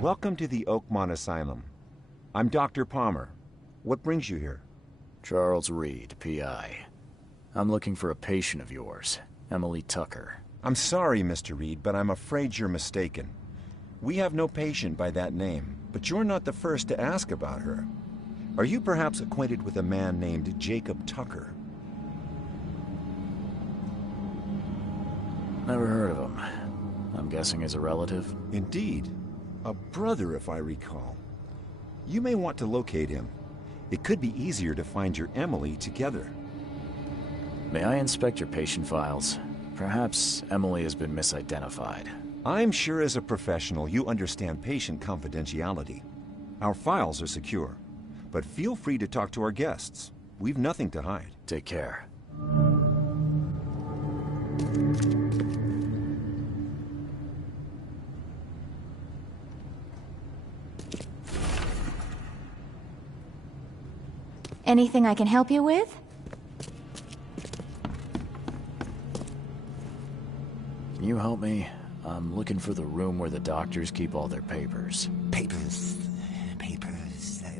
Welcome to the Oakmont Asylum. I'm Dr. Palmer. What brings you here? Charles Reed, PI. I'm looking for a patient of yours, Emily Tucker. I'm sorry, Mr. Reed, but I'm afraid you're mistaken. We have no patient by that name, but you're not the first to ask about her. Are you perhaps acquainted with a man named Jacob Tucker? Never heard of him. I'm guessing he's a relative? Indeed. A brother, if I recall. You may want to locate him. It could be easier to find your Emily together. May I inspect your patient files? Perhaps Emily has been misidentified. I'm sure as a professional you understand patient confidentiality. Our files are secure, but feel free to talk to our guests. We've nothing to hide. Take care. Anything I can help you with? Can you help me? I'm looking for the room where the doctors keep all their papers. Papers.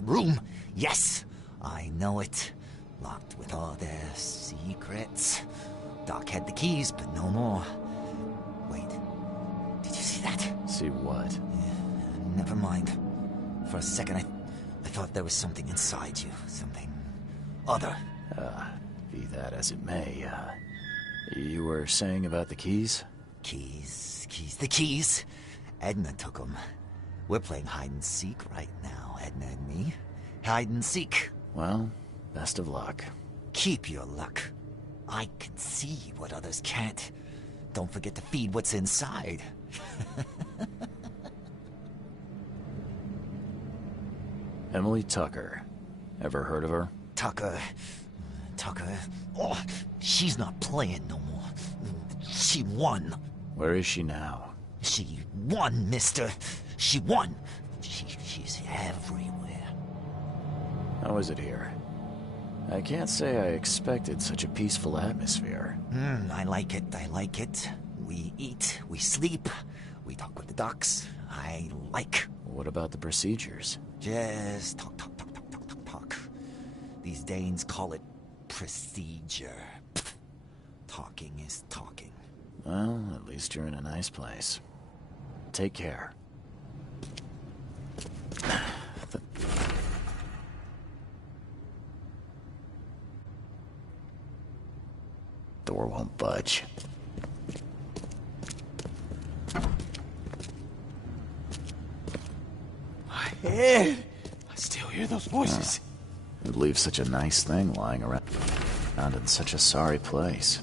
Room? Yes, I know it. Locked with all their secrets. Doc had the keys, but no more. Wait, did you see that? See what? Never mind. For a second, I thought there was something inside you. Something other. Be that as it may, you were saying about the keys? The keys. Edna took them. We're playing hide and seek right now, Edna and me. Hide and seek. Well, best of luck. Keep your luck. I can see what others can't. Don't forget to feed what's inside. Emily Tucker. Ever heard of her? Tucker. Oh, she's not playing no more. She won. Where is she now? She won, mister. She won. She's everywhere. How is it here? I can't say I expected such a peaceful atmosphere. I like it. We eat, we sleep, we talk with the docs. I like. What about the procedures? Just talk. These Danes call it procedure. Pfft. Talking is talking. Well, at least you're in a nice place. Take care. Door won't budge. My head! I still hear those voices. Who'd leave such a nice thing lying around in such a sorry place?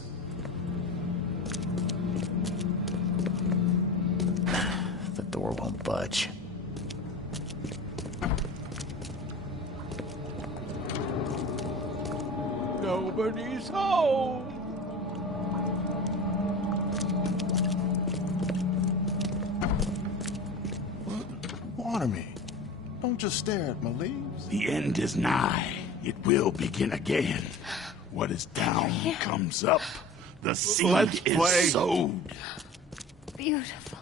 The door won't budge. Nobody's home. Water me. Don't just stare at my leaves. The end is nigh. It will begin again. What is down comes up. The seed Let's is play. sowed. Beautiful.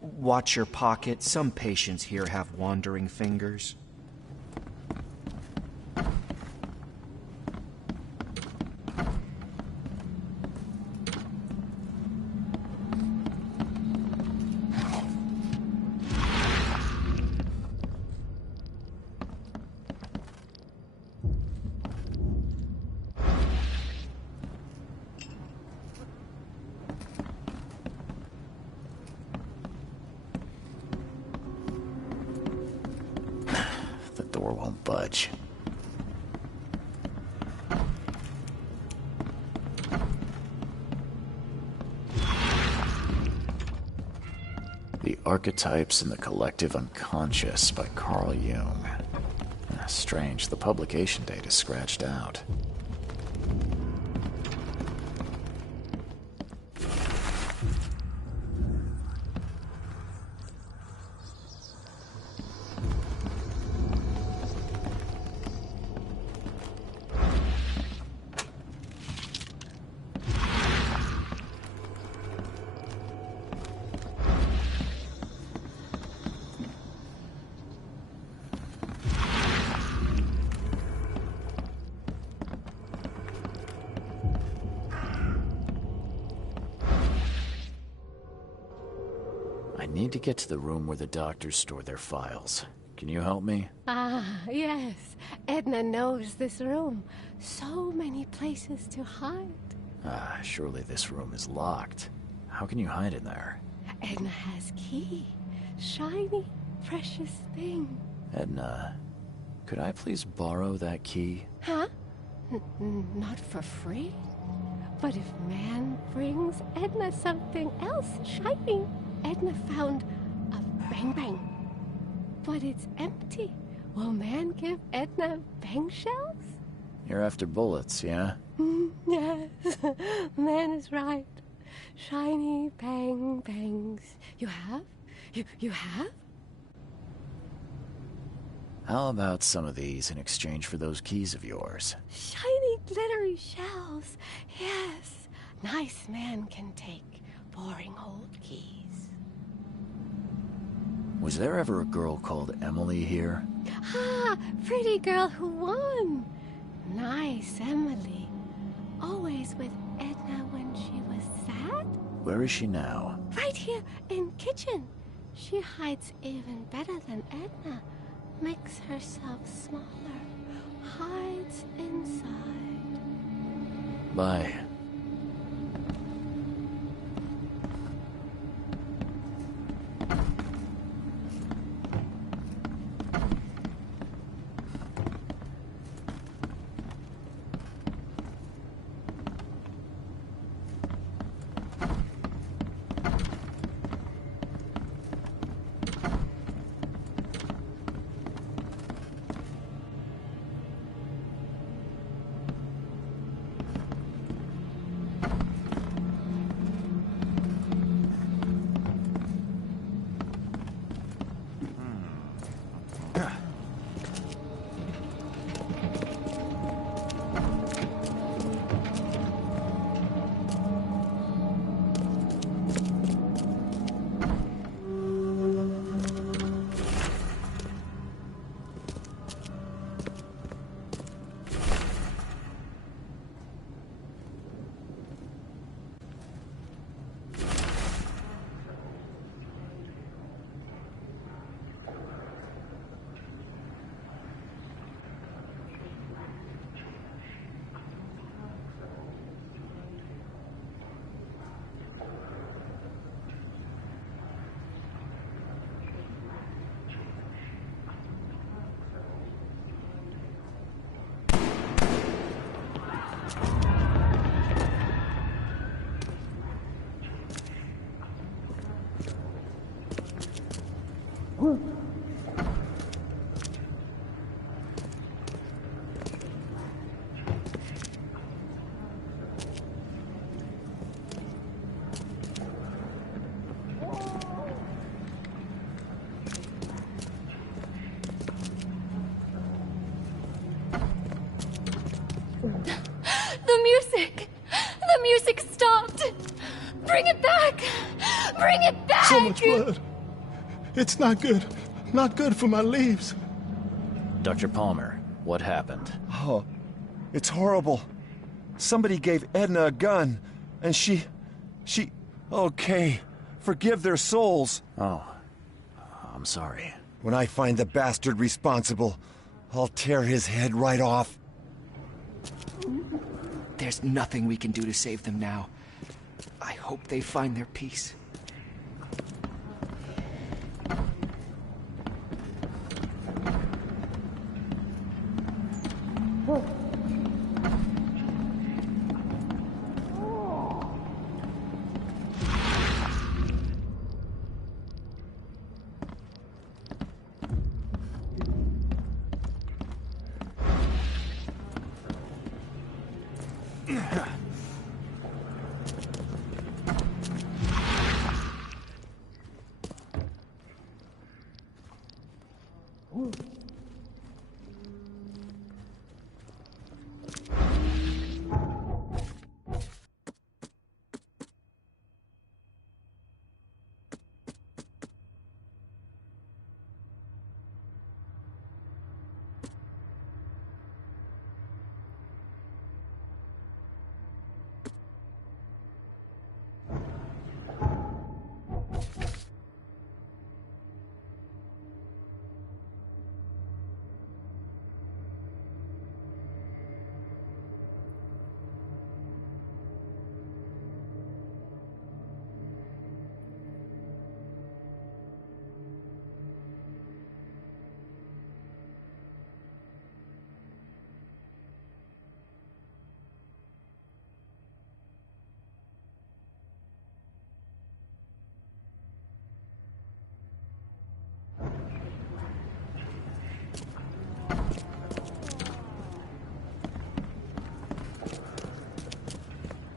Watch your pocket. Some patients here have wandering fingers. The door won't budge. The Archetypes in the Collective Unconscious by Carl Jung. Strange, the publication date is scratched out. need to get to the room where the doctors store their files. Can you help me? Ah, yes. Edna knows this room. So many places to hide. Ah, surely this room is locked. How can you hide in there? Edna has key. Shiny, precious thing. Edna, could I please borrow that key? Huh? Not for free? But if man brings Edna something else shiny, Edna found a bang bang. But it's empty. Will man give Edna bang shells? You're after bullets, yeah? Yes, man is right. Shiny bang bangs. You have? You have? How about some of these in exchange for those keys of yours? Shiny glittery shells. Yes. Nice man can take boring old keys. Was there ever a girl called Emily here? Ah, pretty girl who won. Nice Emily. Always with Edna when she was sad? Where is she now? Right here in kitchen. She hides even better than Edna. Makes herself smaller. Hides inside. Bye. The music! The music stopped! Bring it back! Bring it back! So much blood. It's not good. Not good for my leaves. Dr. Palmer, what happened? Oh, it's horrible. Somebody gave Edna a gun, and she... Okay, forgive their souls. Oh, I'm sorry. When I find the bastard responsible, I'll tear his head right off. There's nothing we can do to save them now. I hope they find their peace.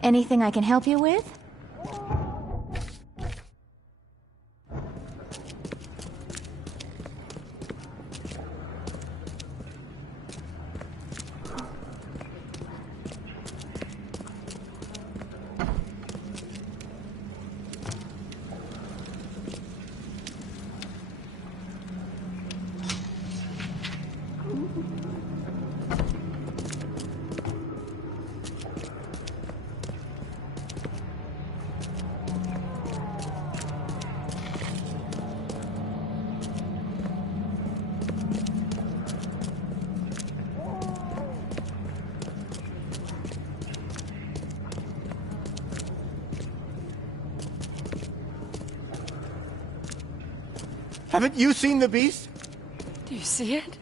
Anything I can help you with? Haven't you seen the beast? Do you see it?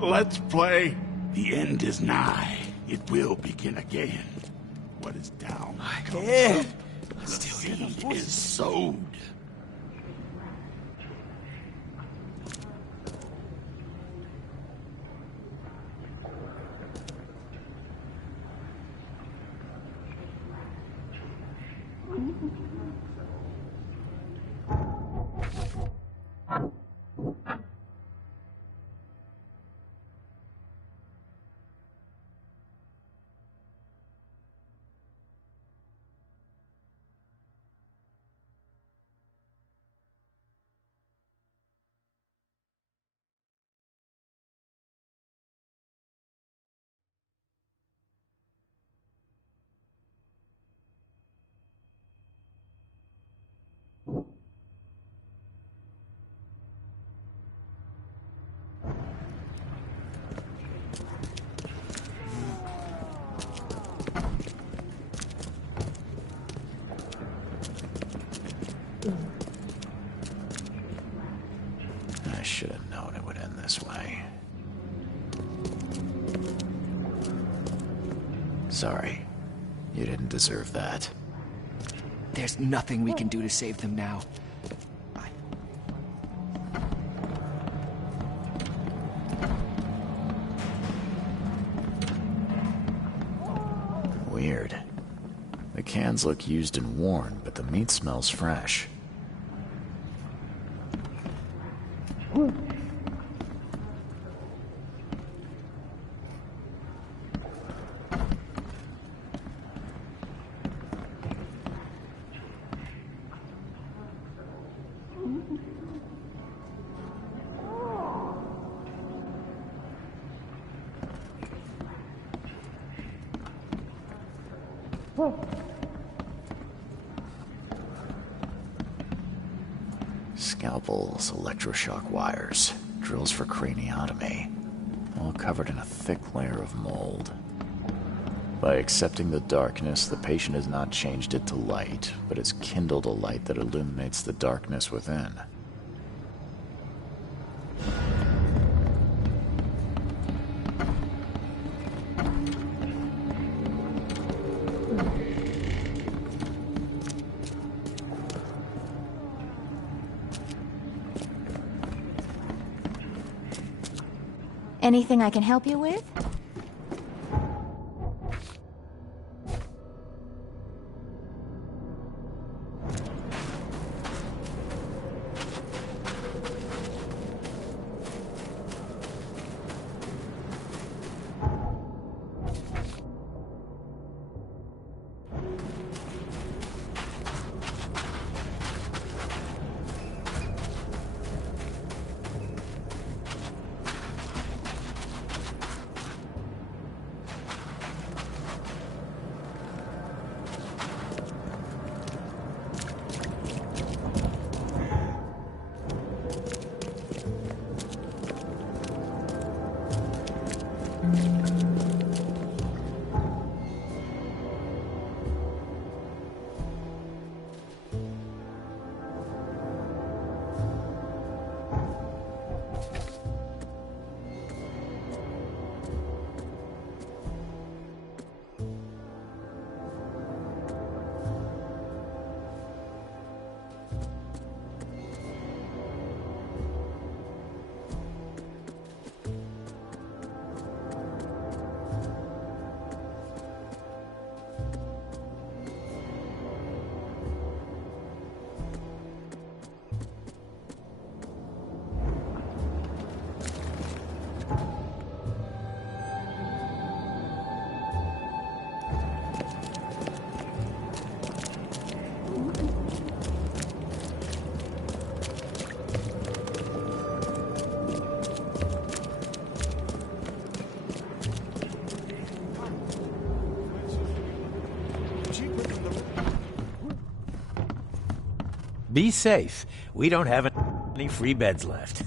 Let's play. The end is nigh. It will begin again. What is down comes up. The seed is sowed. I should have known it would end this way. Sorry. You didn't deserve that. There's nothing we can do to save them now. Weird. The cans look used and worn, but the meat smells fresh. Scalpels, electroshock wires, drills for craniotomy, all covered in a thick layer of mold. By accepting the darkness, the patient has not changed it to light, but has kindled a light that illuminates the darkness within. Anything I can help you with? Be safe. We don't have any free beds left.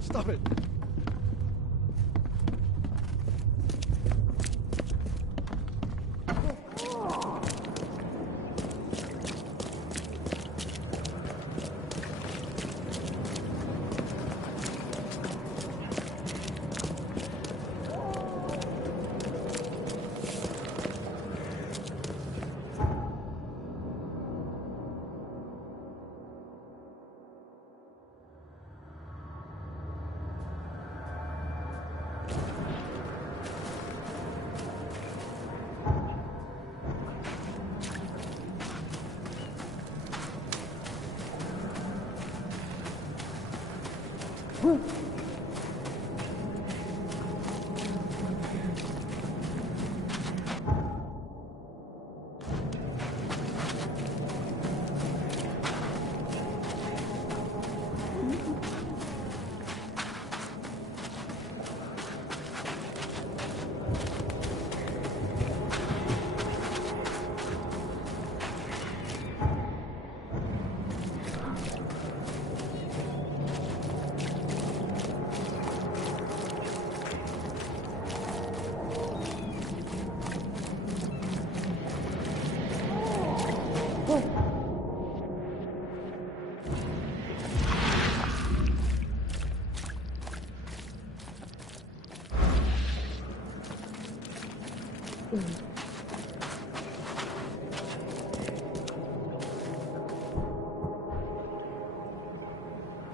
Stop it!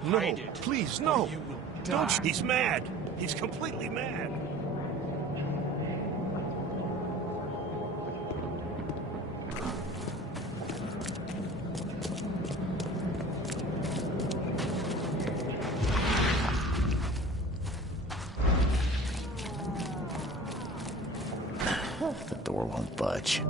No, please, no! Don't you? He's mad! He's completely mad! The door won't budge.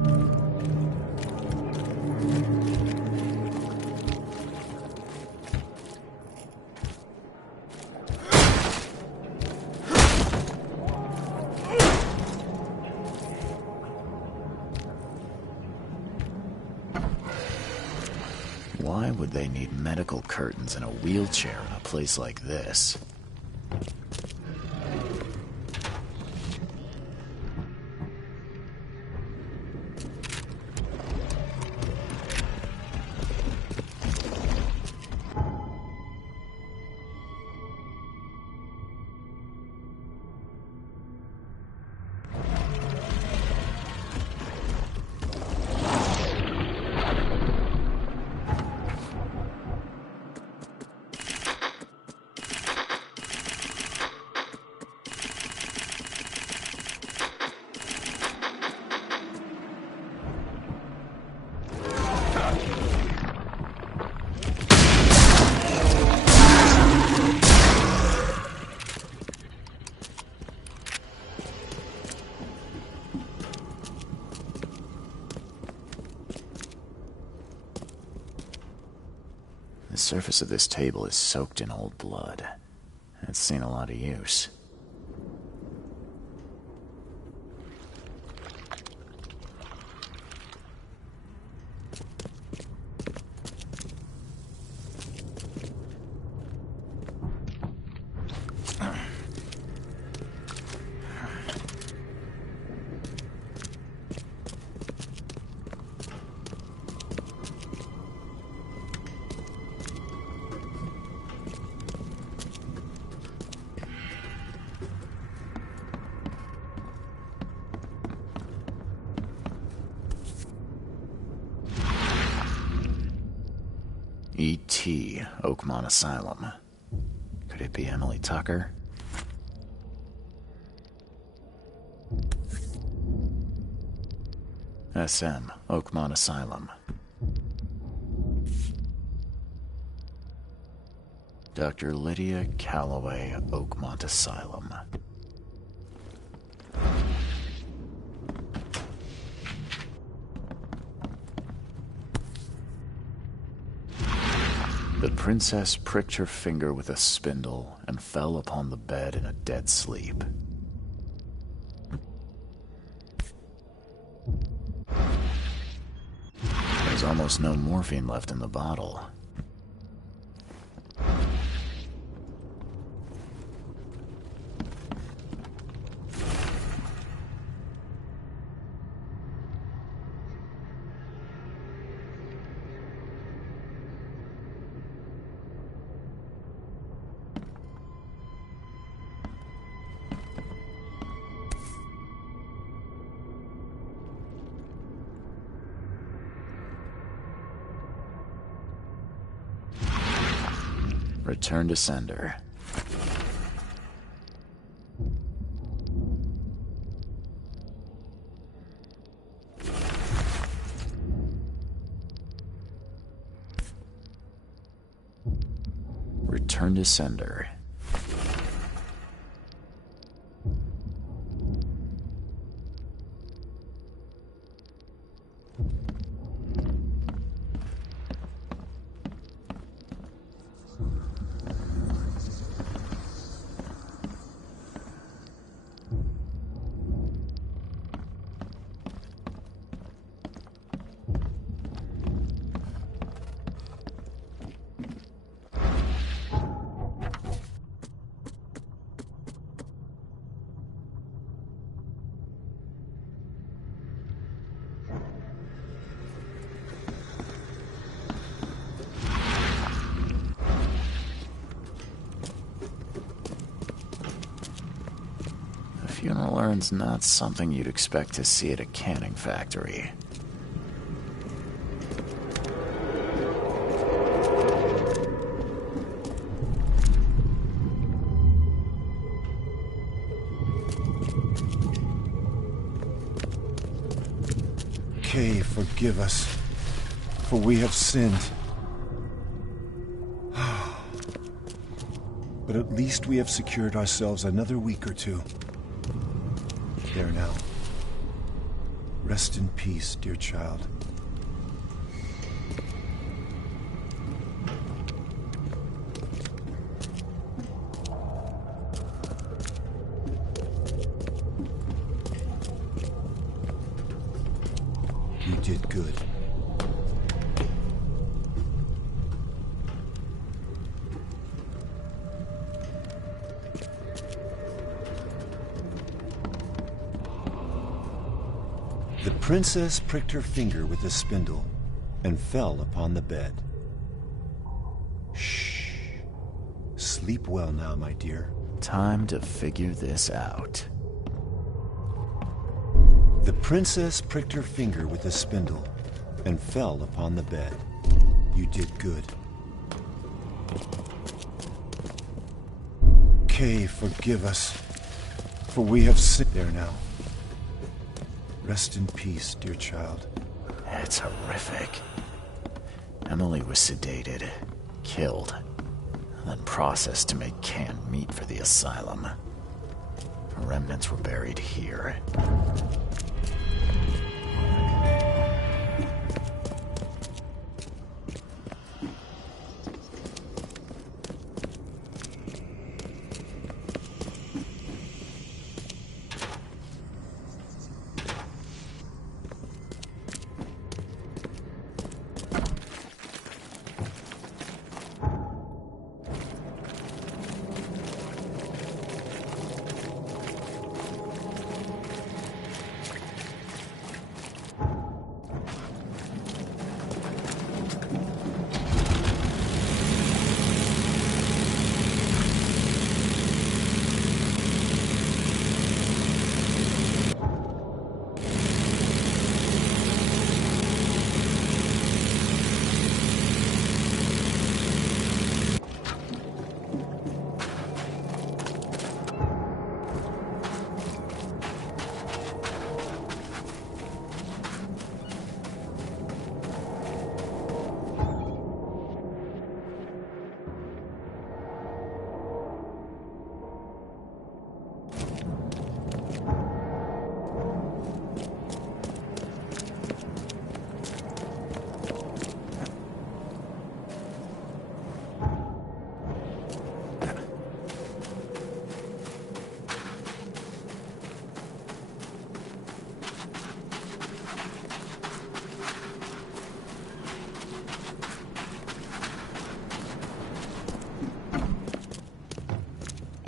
Why would they need medical curtains and a wheelchair in a place like this? The surface of this table is soaked in old blood. It's seen a lot of use. E.T. Oakmont Asylum. Could it be Emily Tucker? SM, Oakmont Asylum. Dr. Lydia Calloway, Oakmont Asylum. The princess pricked her finger with a spindle and fell upon the bed in a dead sleep. almost no morphine left in the bottle. Return to sender. Return to sender. Funeral urn's not something you'd expect to see at a canning factory. Kay, forgive us, for we have sinned. But at least we have secured ourselves another week or two. There now. Rest in peace, dear child. You did good. The princess pricked her finger with the spindle and fell upon the bed. Shh. Sleep well now, my dear. Time to figure this out. The princess pricked her finger with the spindle and fell upon the bed. You did good. Kay, forgive us, for we have sinned. There now. Rest in peace, dear child. It's horrific. Emily was sedated, killed, then processed to make canned meat for the asylum. Her remnants were buried here.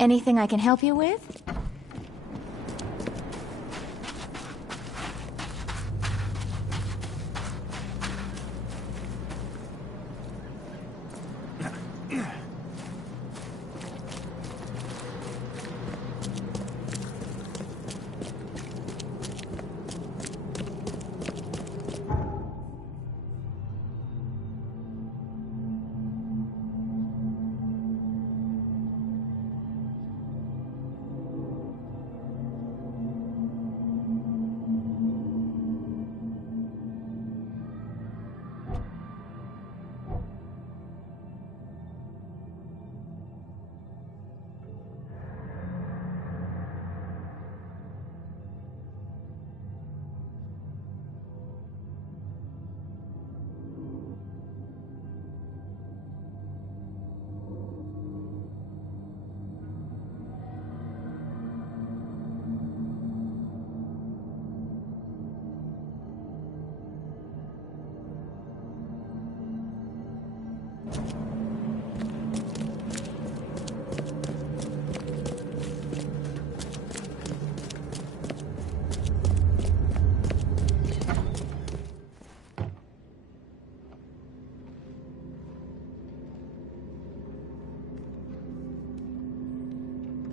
Anything I can help you with?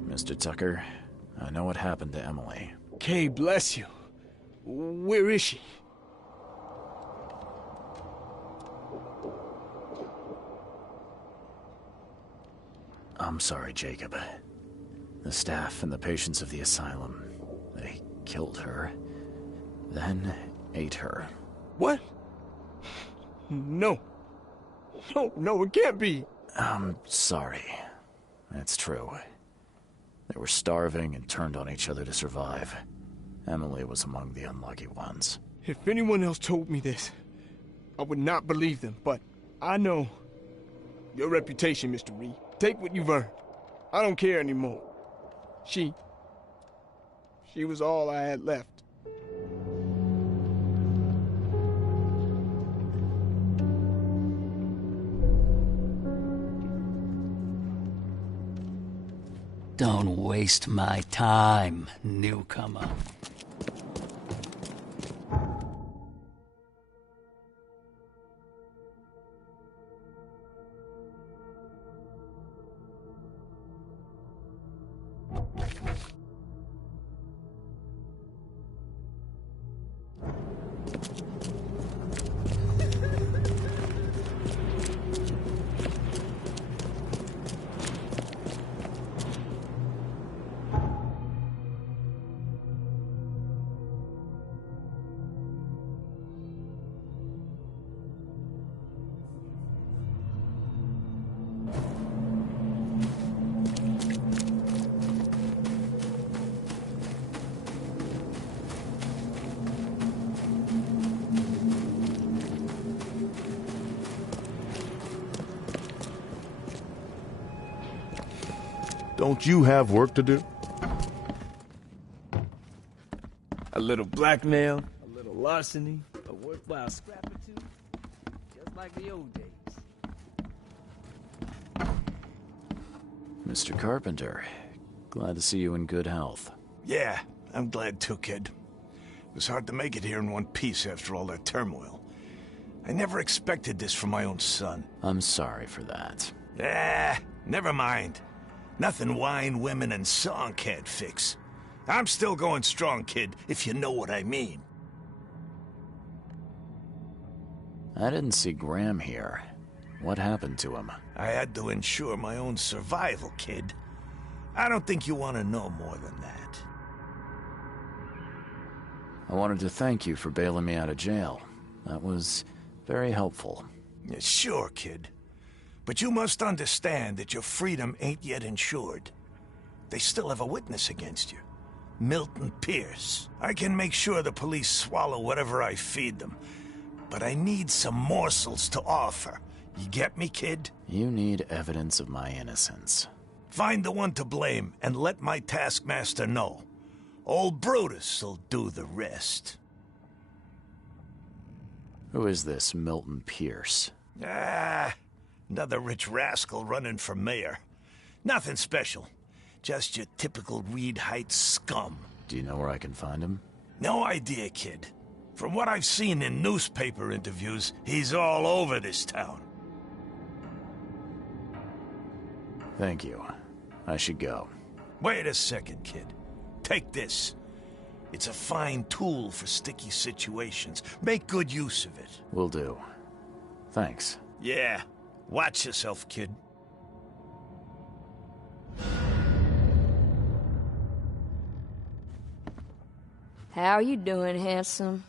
Mr. Tucker, I know what happened to Emily. Kay, bless you. Where is she? I'm sorry, Jacob. The staff and the patients of the asylum, they killed her, then ate her. What? No. No, it can't be. I'm sorry. That's true. They were starving and turned on each other to survive. Emily was among the unlucky ones. If anyone else told me this, I would not believe them, but I know your reputation, Mr. Reed. Take what you've earned. I don't care anymore. She was all I had left. Don't waste my time, newcomer. Don't you have work to do? A little blackmail, a little larceny, a worthwhile scrap or two, just like the old days. Mr. Carpenter, glad to see you in good health. Yeah, I'm glad too, kid. It was hard to make it here in one piece after all that turmoil. I never expected this from my own son. I'm sorry for that. Never mind. Nothing wine, women, and song can't fix. I'm still going strong, kid, if you know what I mean. I didn't see Graham here. What happened to him? I had to ensure my own survival, kid. I don't think you want to know more than that. I wanted to thank you for bailing me out of jail. That was very helpful. Yeah, sure, kid. But you must understand that your freedom ain't yet insured. They still have a witness against you. Milton Pierce. I can make sure the police swallow whatever I feed them. But I need some morsels to offer. You get me, kid? You need evidence of my innocence. Find the one to blame and let my taskmaster know. Old Brutus'll do the rest. Who is this Milton Pierce? Another rich rascal running for mayor. Nothing special. Just your typical Reed Heights scum. Do you know where I can find him? No idea, kid. From what I've seen in newspaper interviews, he's all over this town. Thank you. I should go. Wait a second, kid. Take this. It's a fine tool for sticky situations. Make good use of it. Will do. Thanks. Yeah. Watch yourself, kid. How are you doing, handsome?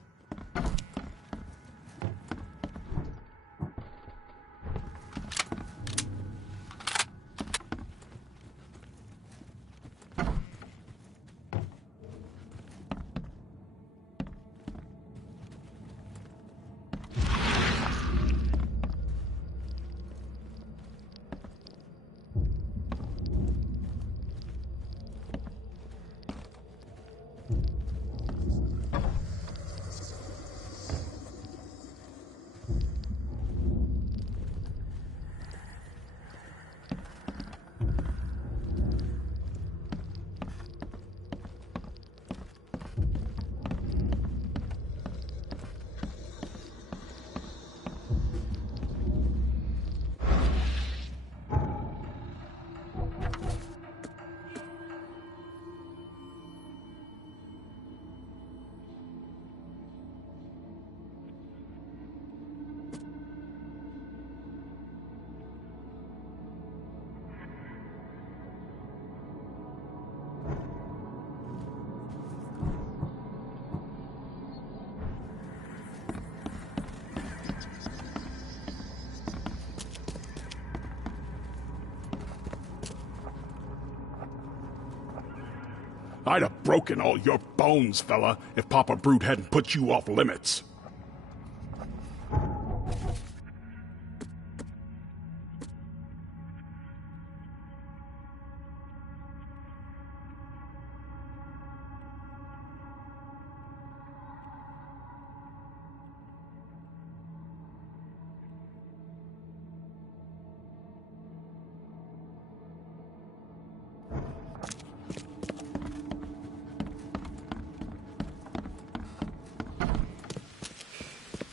I'd have broken all your bones, fella, if Papa Brute hadn't put you off limits.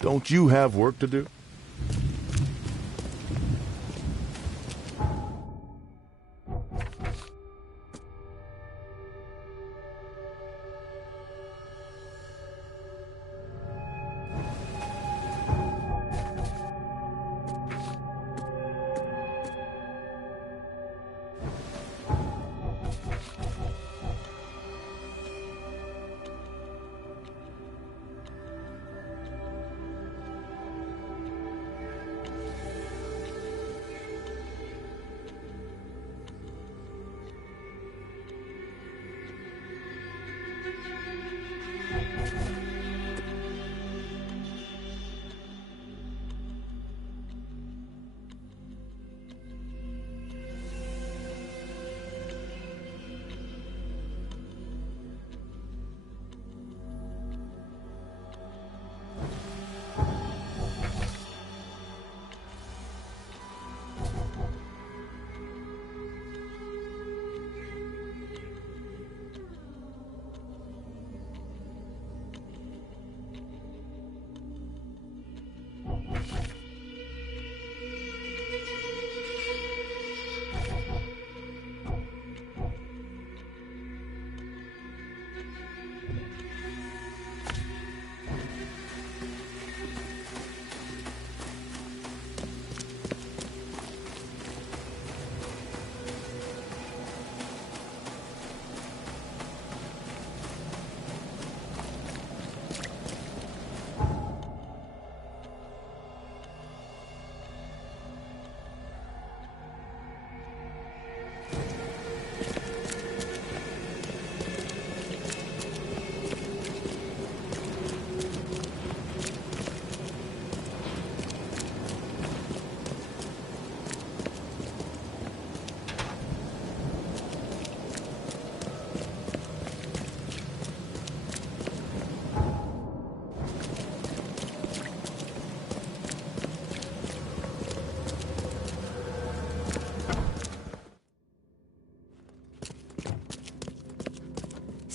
Don't you have work to do?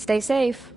Stay safe.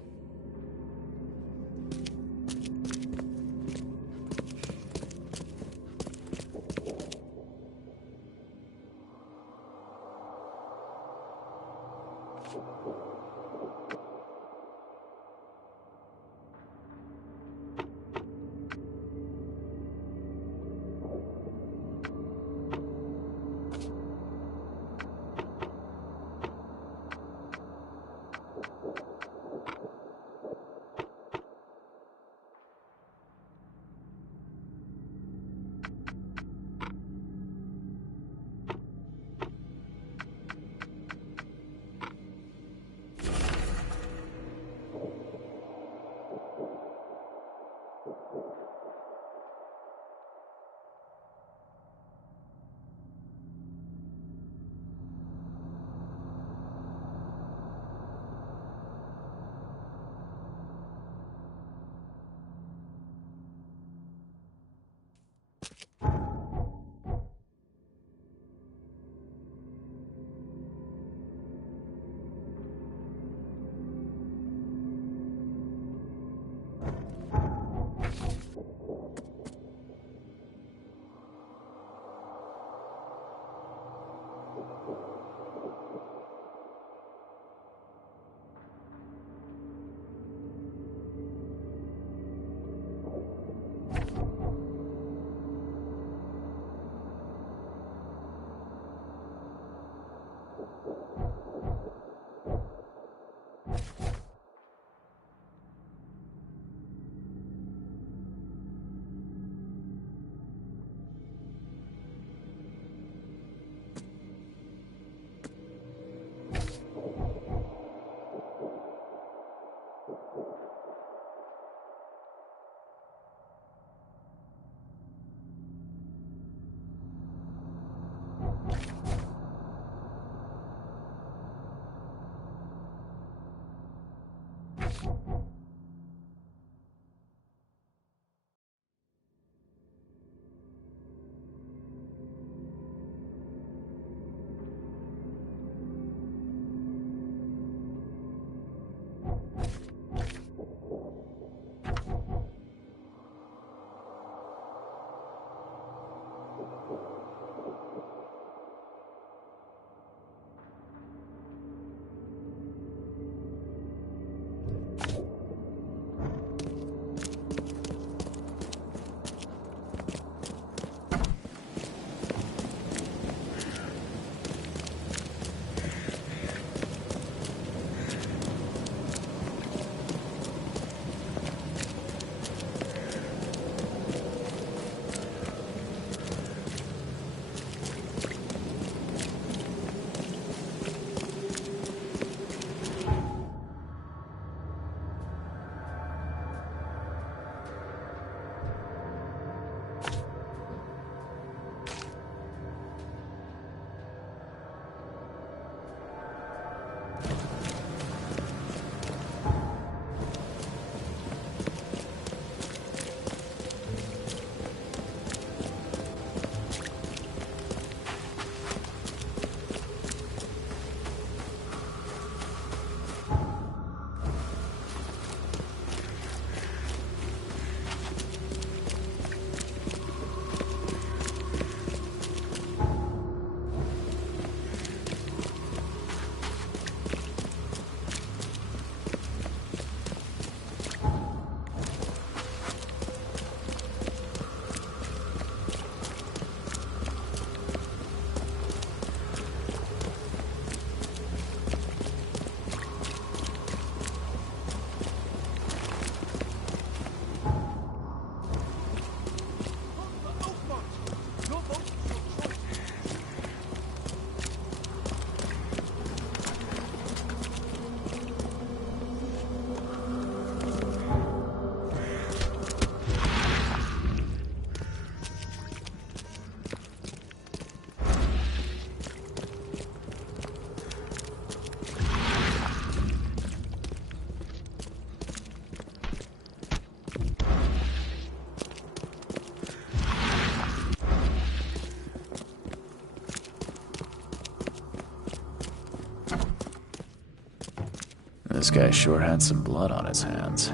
This guy sure had some blood on his hands.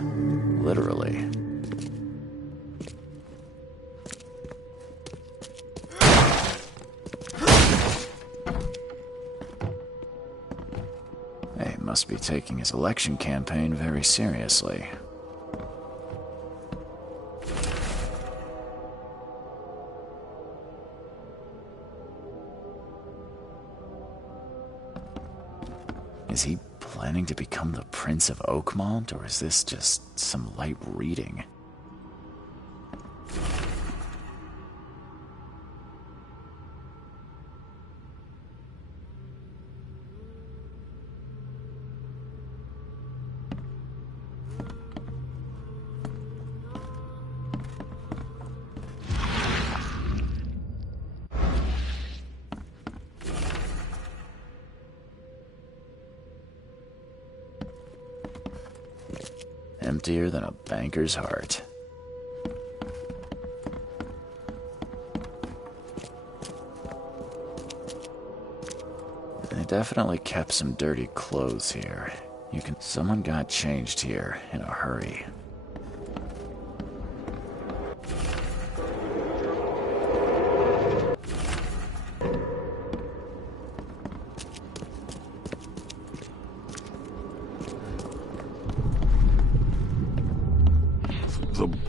Literally. He must be taking his election campaign very seriously. Is he planning to become the Prince of Oakmont, or is this just some light reading? Emptier than a banker's heart. They definitely kept some dirty clothes here. Someone got changed here in a hurry.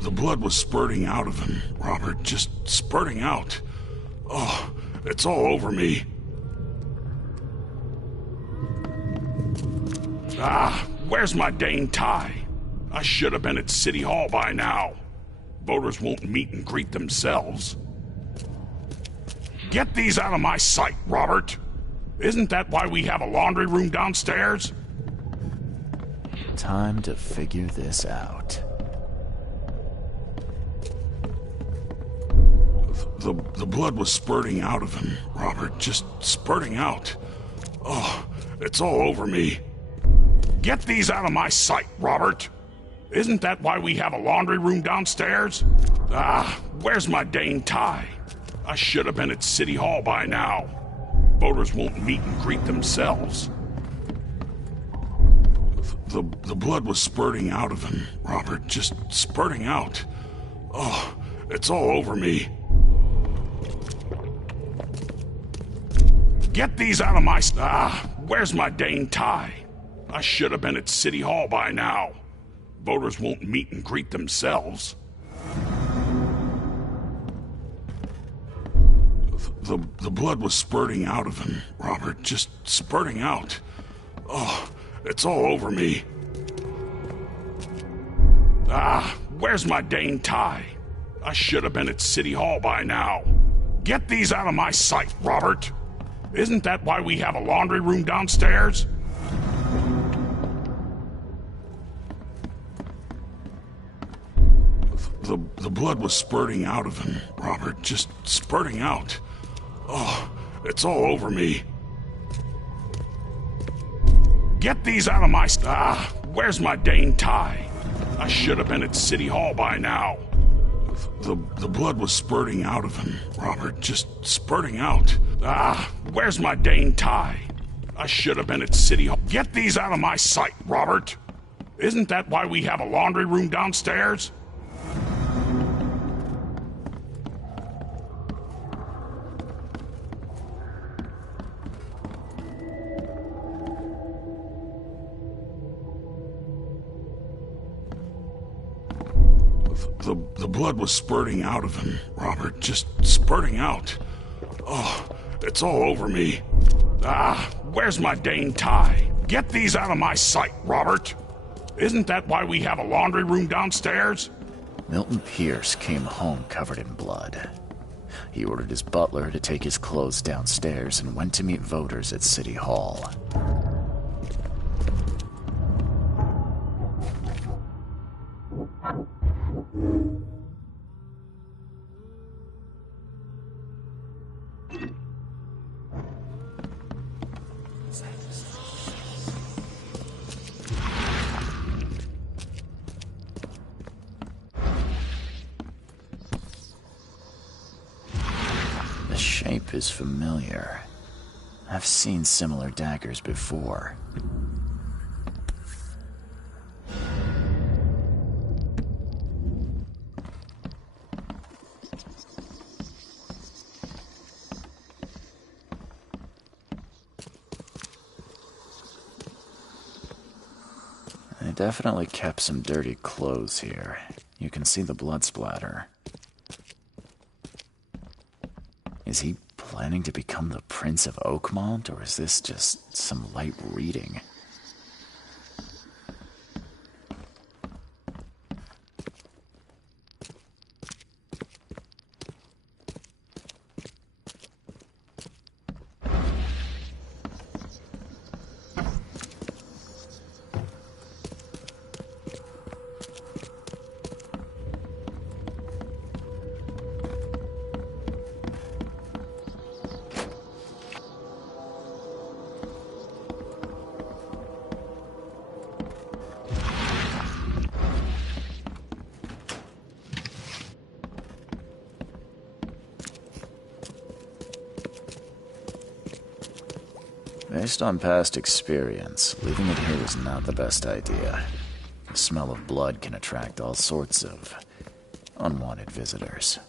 The blood was spurting out of him, Robert. Just spurting out. Oh, it's all over me. Ah, where's my dang tie? I should have been at City Hall by now. Voters won't meet and greet themselves. Get these out of my sight, Robert. Isn't that why we have a laundry room downstairs? Time to figure this out. The blood was spurting out of him, Robert. Just spurting out. Oh, it's all over me. Get these out of my sight, Robert. Isn't that why we have a laundry room downstairs? Ah, where's my dang tie? I should have been at City Hall by now. Voters won't meet and greet themselves. The blood was spurting out of him, Robert. Just spurting out. Oh, it's all over me. Get these out of my... Ah, where's my dang tie? I should have been at City Hall by now. Voters won't meet and greet themselves. The blood was spurting out of him, Robert. Just spurting out. Oh, it's all over me. Ah, where's my dang tie? I should have been at City Hall by now. Get these out of my sight, Robert. Isn't that why we have a laundry room downstairs? The blood was spurting out of him, Robert. Just spurting out. Oh, it's all over me. Get these out of my... Ah, where's my dang tie? I should have been at City Hall by now. The blood was spurting out of him, Robert. Just spurting out. Ah, where's my dang tie? I should have been at City Hall. Get these out of my sight, Robert. Isn't that why we have a laundry room downstairs? The blood was spurting out of him, Robert. Just spurting out. Oh, it's all over me. Ah, where's my dang tie? Get these out of my sight, Robert. Isn't that why we have a laundry room downstairs? Milton Pierce came home covered in blood. He ordered his butler to take his clothes downstairs and went to meet voters at City Hall. The shape is familiar. I've seen similar daggers before. They definitely kept some dirty clothes here. You can see the blood splatter. Is he planning to become the Prince of Oakmont, or is this just some light reading? Based on past experience, leaving it here was not the best idea. The smell of blood can attract all sorts of unwanted visitors.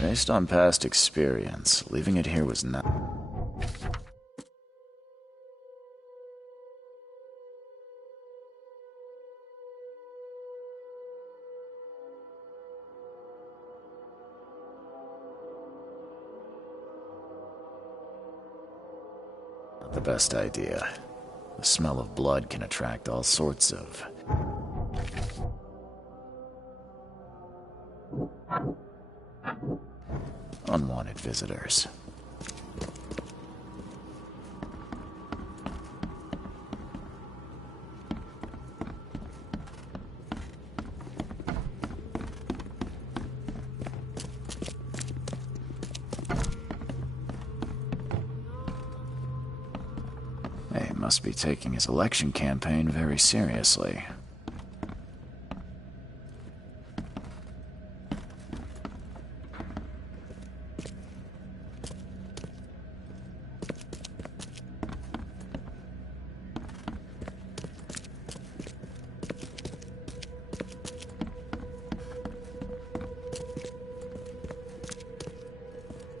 Based on past experience, leaving it here was not the best idea. The smell of blood can attract all sorts of unwanted visitors. He must be taking his election campaign very seriously.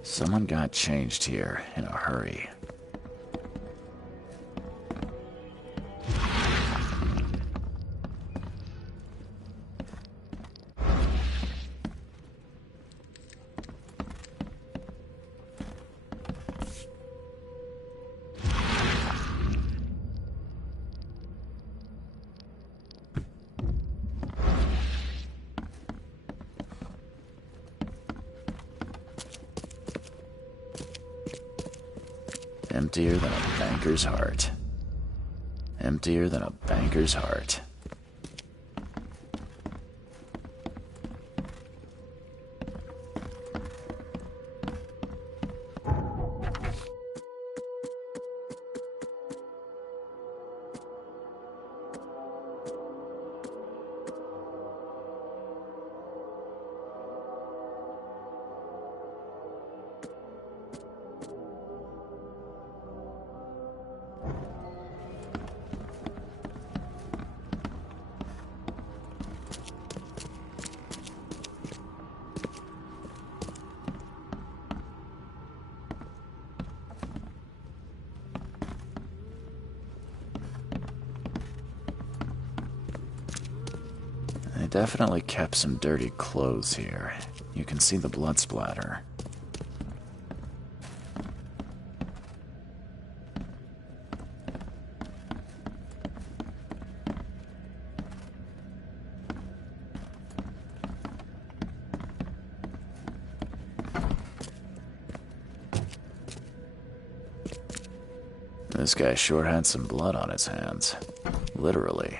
Someone got changed here in a hurry. Emptier than a banker's heart. Emptier than a banker's heart. They definitely kept some dirty clothes here. You can see the blood splatter. This guy sure had some blood on his hands. Literally.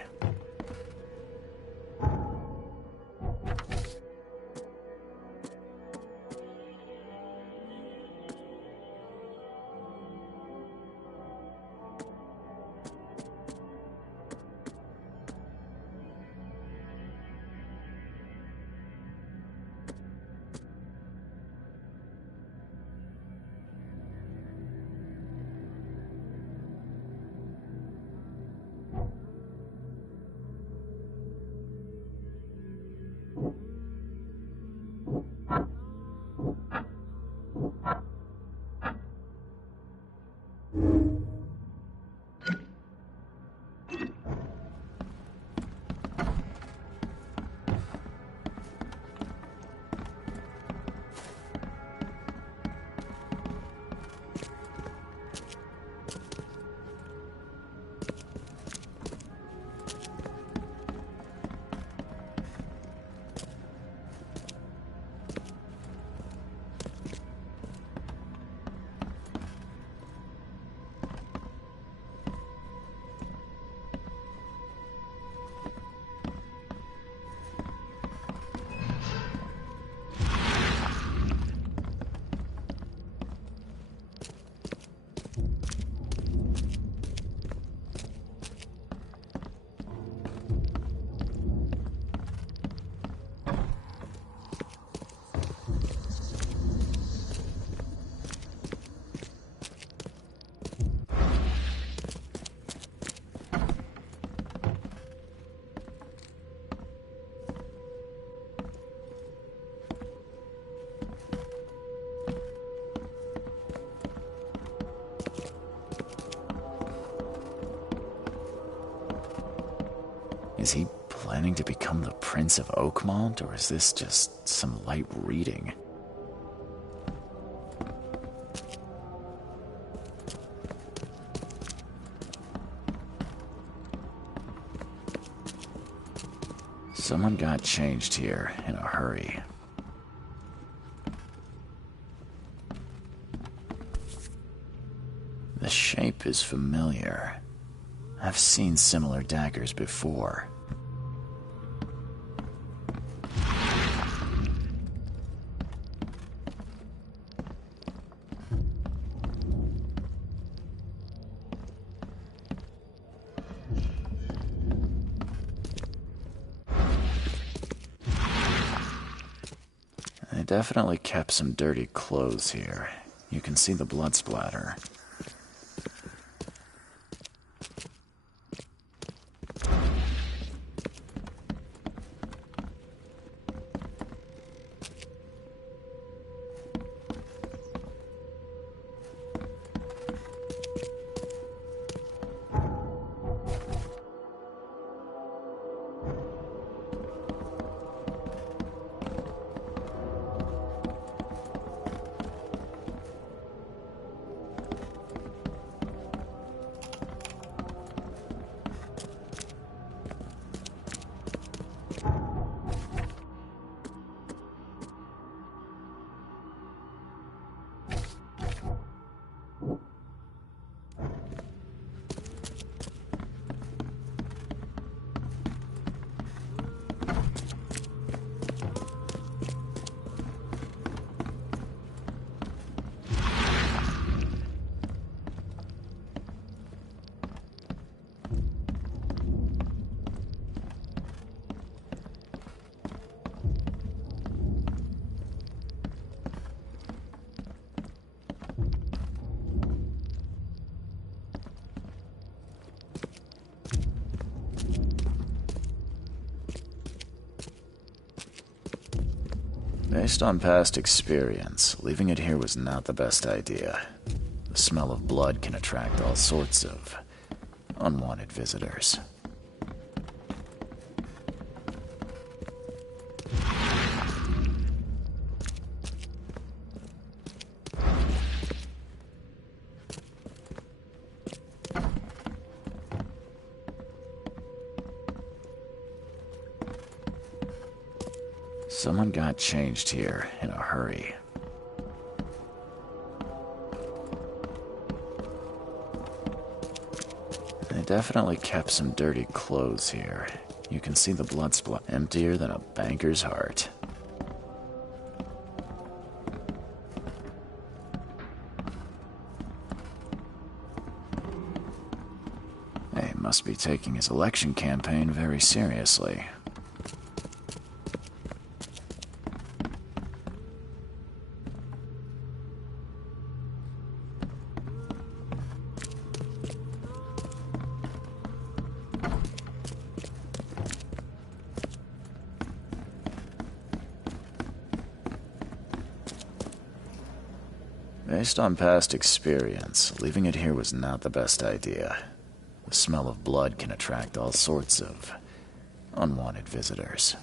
planning to become the Prince of Oakmont, or is this just some light reading? Someone got changed here in a hurry. The shape is familiar. I've seen similar daggers before. They definitely kept some dirty clothes here. You can see the blood splatter. Based on past experience, leaving it here was not the best idea. The smell of blood can attract all sorts of unwanted visitors. Someone got changed here in a hurry. They definitely kept some dirty clothes here. You can see the blood splat emptier than a banker's heart. He must be taking his election campaign very seriously. Based on past experience, leaving it here was not the best idea. The smell of blood can attract all sorts of unwanted visitors.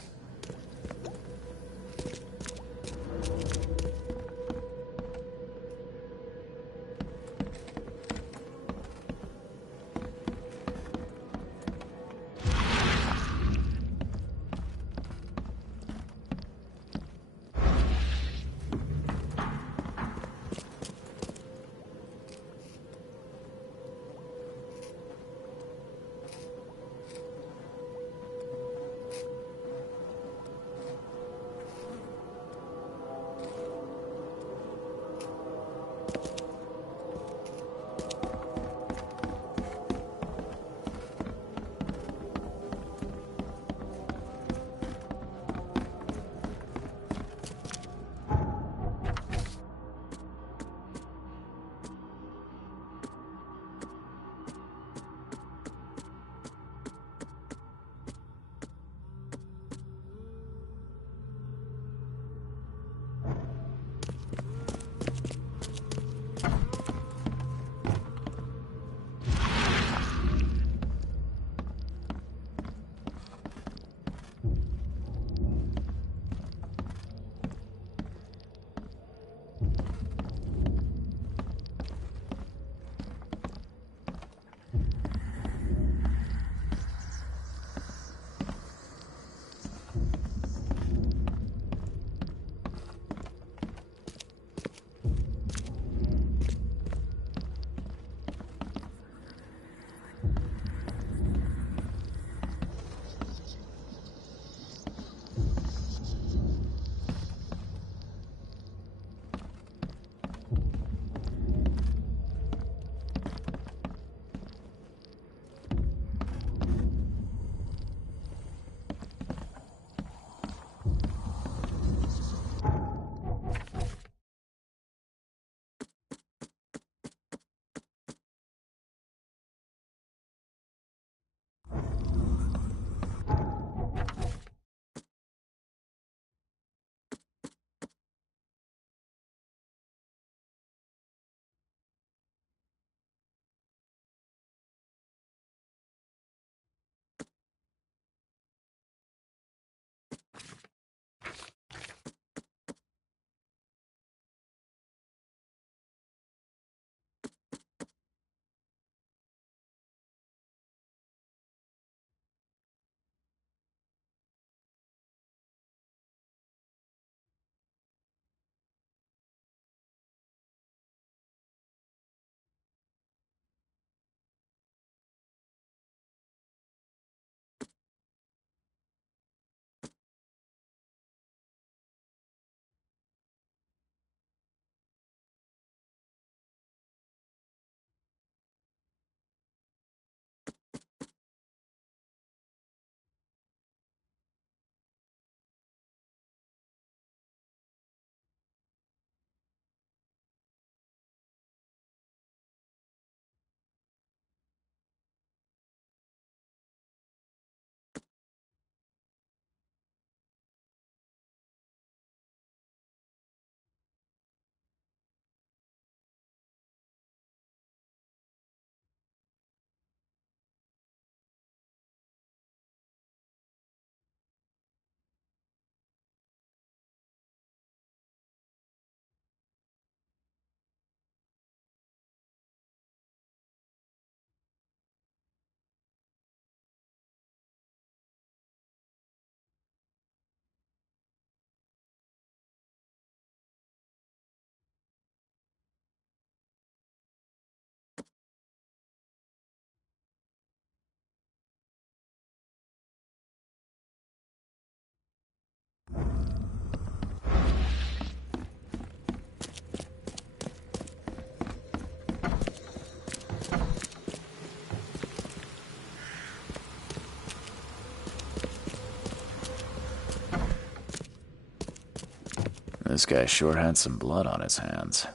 This guy sure had some blood on his hands.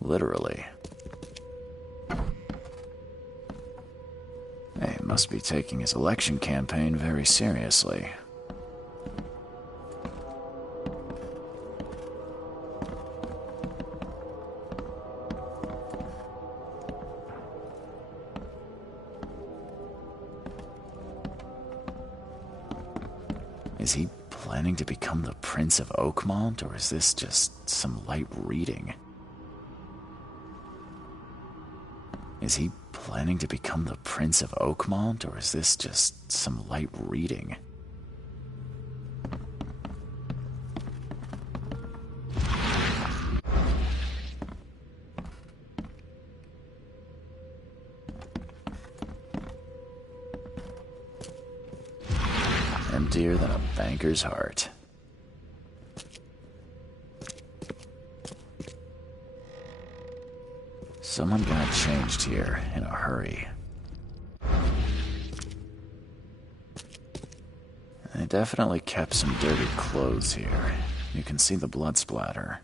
Literally. He must be taking his election campaign very seriously. Is he planning to become the Prince of Oakmont, or is this just some light reading? Is he planning to become the Prince of Oakmont, or is this just some light reading? Emptier than a banker's heart. Someone got changed here in a hurry. They definitely kept some dirty clothes here. You can see the blood splatter.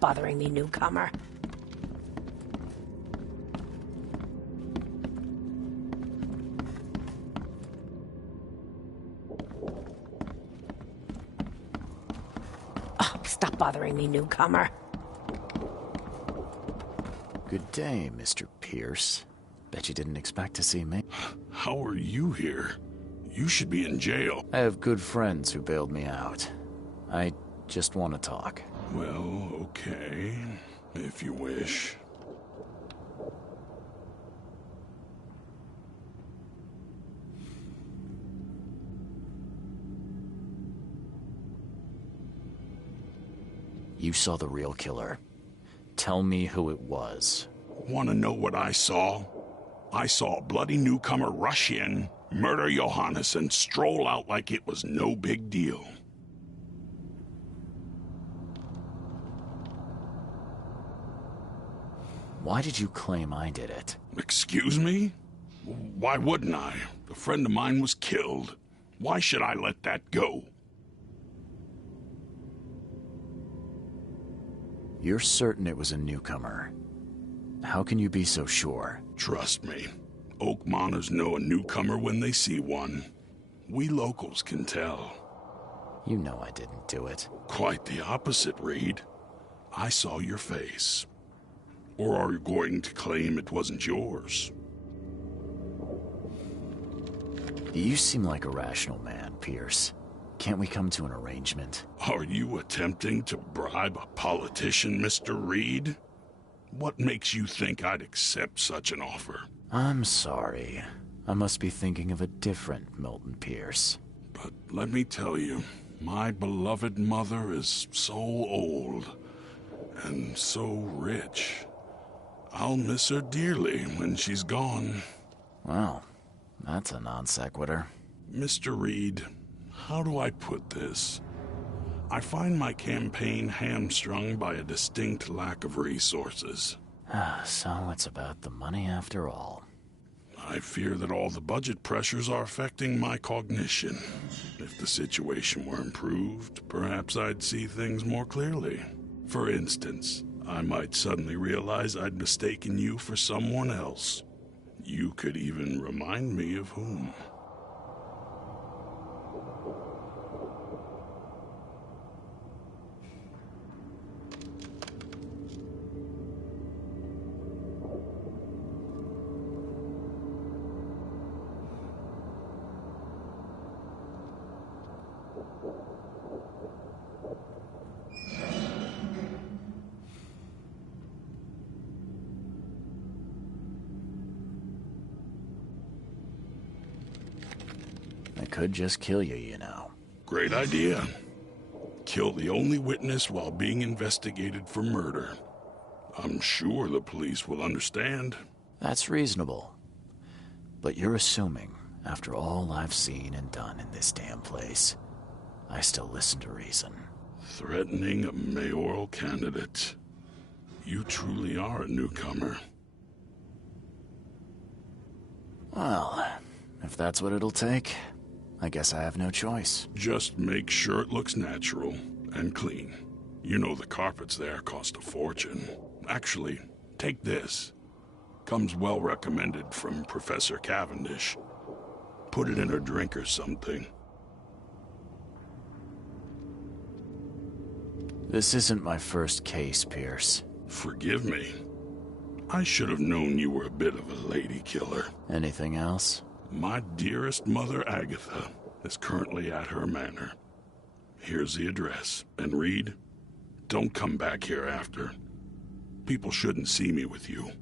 bothering me, newcomer. Oh, stop bothering me, newcomer. Good day, Mr. Pierce. Bet you didn't expect to see me. How are you here? You should be in jail. I have good friends who bailed me out. I just want to talk. Well, okay, if you wish. You saw the real killer. Tell me who it was. Want to know what I saw? I saw a bloody newcomer rush in, murder Johannes, and stroll out like it was no big deal. Why did you claim I did it? Excuse me? Why wouldn't I? A friend of mine was killed. Why should I let that go? You're certain it was a newcomer. How can you be so sure? Trust me. Oakmoners know a newcomer when they see one. We locals can tell. You know I didn't do it. Quite the opposite, Reed. I saw your face. Or are you going to claim it wasn't yours? You seem like a rational man, Pierce. Can't we come to an arrangement? Are you attempting to bribe a politician, Mr. Reed? What makes you think I'd accept such an offer? I'm sorry. I must be thinking of a different Milton Pierce. But let me tell you, my beloved mother is so old and so rich. I'll miss her dearly when she's gone. Well, that's a non sequitur. Mr. Reed, how do I put this? I find my campaign hamstrung by a distinct lack of resources. So it's about the money after all. I fear that all the budget pressures are affecting my cognition. If the situation were improved, perhaps I'd see things more clearly. For instance, I might suddenly realize I'd mistaken you for someone else. You could even remind me of whom. I could just kill you, you know. Great idea. Kill the only witness while being investigated for murder. I'm sure the police will understand. That's reasonable. But you're assuming, after all I've seen and done in this damn place, I still listen to reason. Threatening a mayoral candidate. You truly are a newcomer. Well, if that's what it'll take, I guess I have no choice. Just make sure it looks natural and clean. You know the carpets there cost a fortune. Actually, take this. Comes well recommended from Professor Cavendish. Put it in a drink or something. This isn't my first case, Pierce. Forgive me. I should have known you were a bit of a lady killer. Anything else? My dearest mother, Agatha, is currently at her manor. Here's the address. And Reed, don't come back here after. People shouldn't see me with you.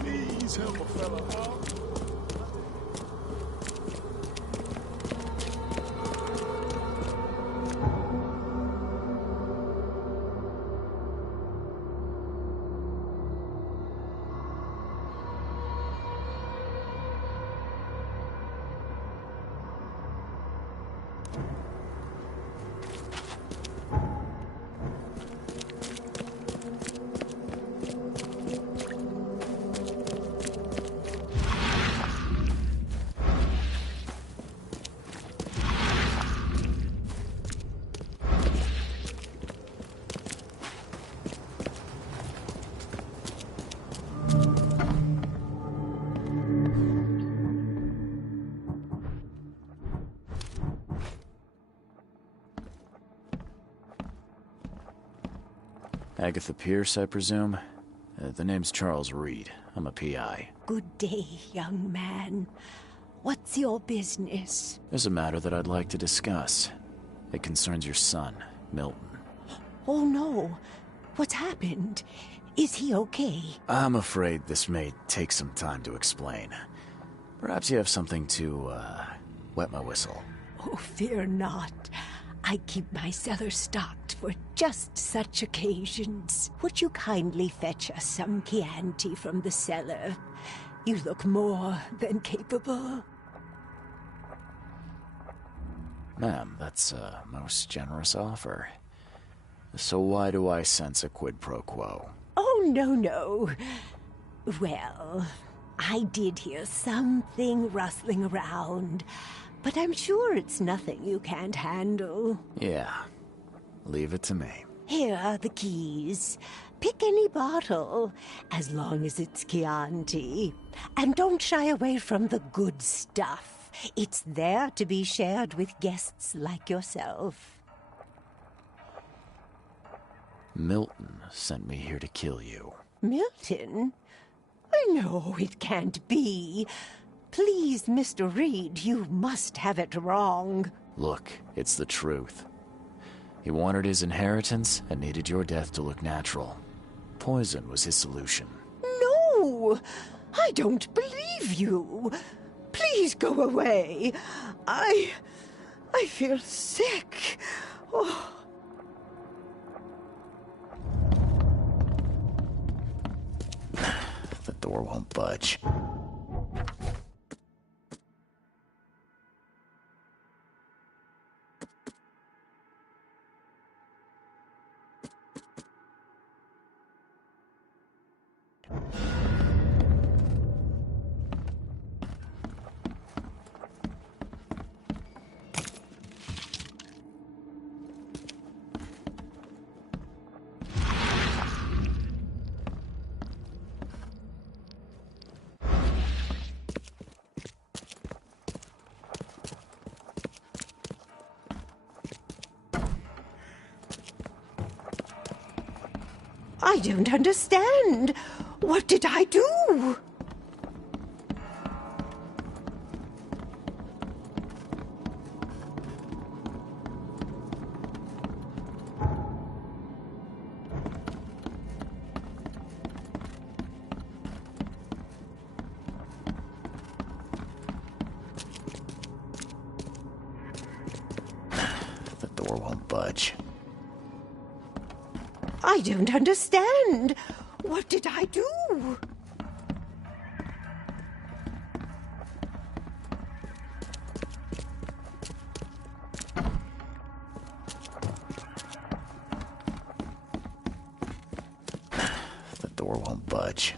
Please help a fella out. Agatha Pierce, I presume? The name's Charles Reed. I'm a PI. Good day, young man. What's your business? There's a matter that I'd like to discuss. It concerns your son, Milton. Oh no. What's happened? Is he okay? I'm afraid this may take some time to explain. Perhaps you have something to, wet my whistle. Oh, fear not. I keep my cellar stocked for just such occasions. Would you kindly fetch us some Chianti from the cellar? You look more than capable. Ma'am, that's a most generous offer. So why do I sense a quid pro quo? Oh, no. Well, I did hear something rustling around, but I'm sure it's nothing you can't handle. Yeah, leave it to me. Here are the keys. Pick any bottle, as long as it's Chianti. And don't shy away from the good stuff. It's there to be shared with guests like yourself. Milton sent me here to kill you. Milton? No, it can't be. Please, Mr. Reed, you must have it wrong. Look, it's the truth. He wanted his inheritance and needed your death to look natural. Poison was his solution. No! I don't believe you. Please go away. I feel sick. Oh. The door won't budge. I don't understand. What did I do? budge. I don't understand. What did I do? The door won't budge.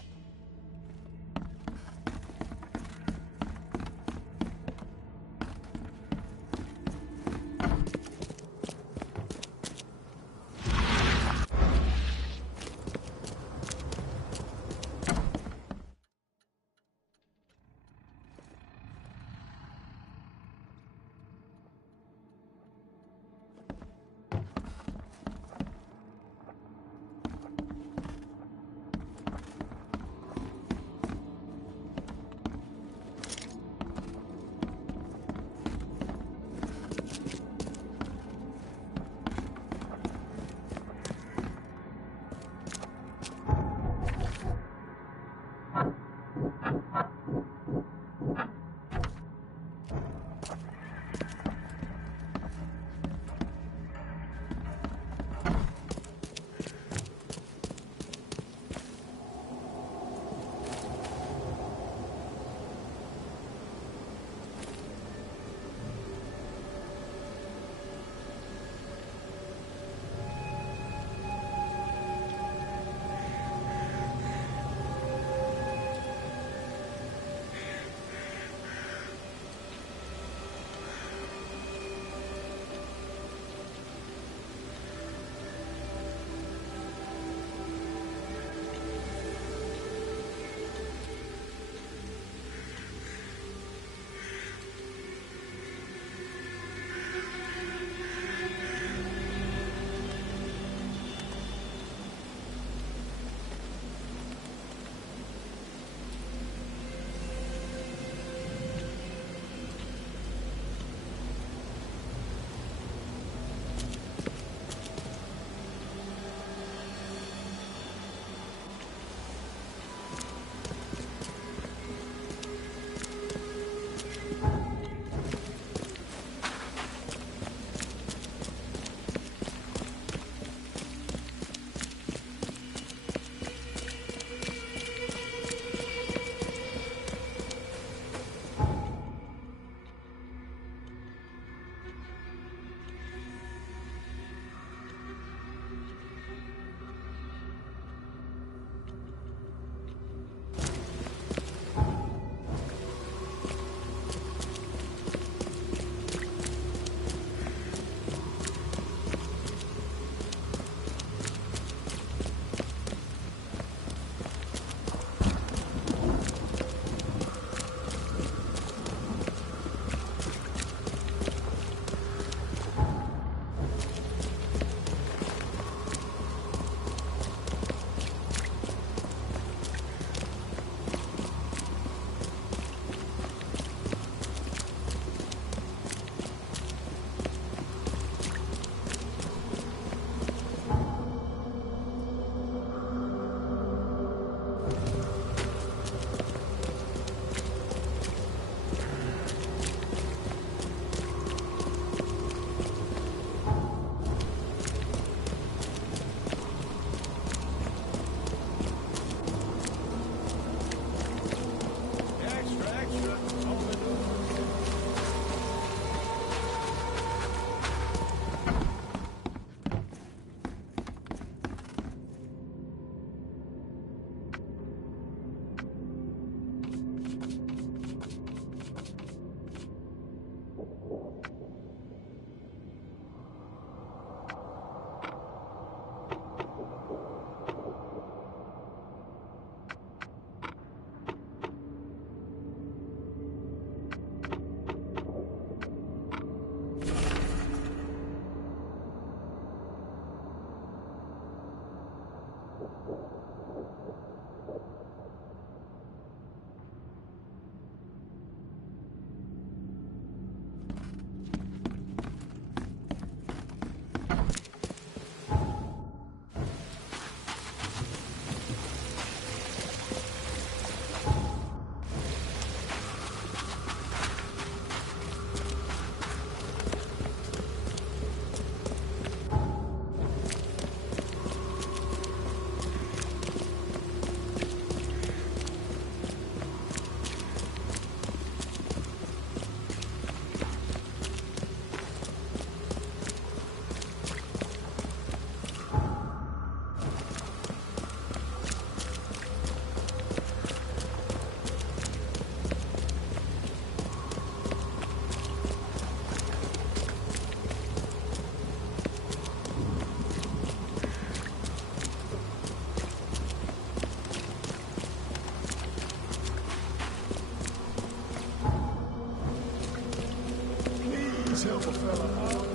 help a fella out.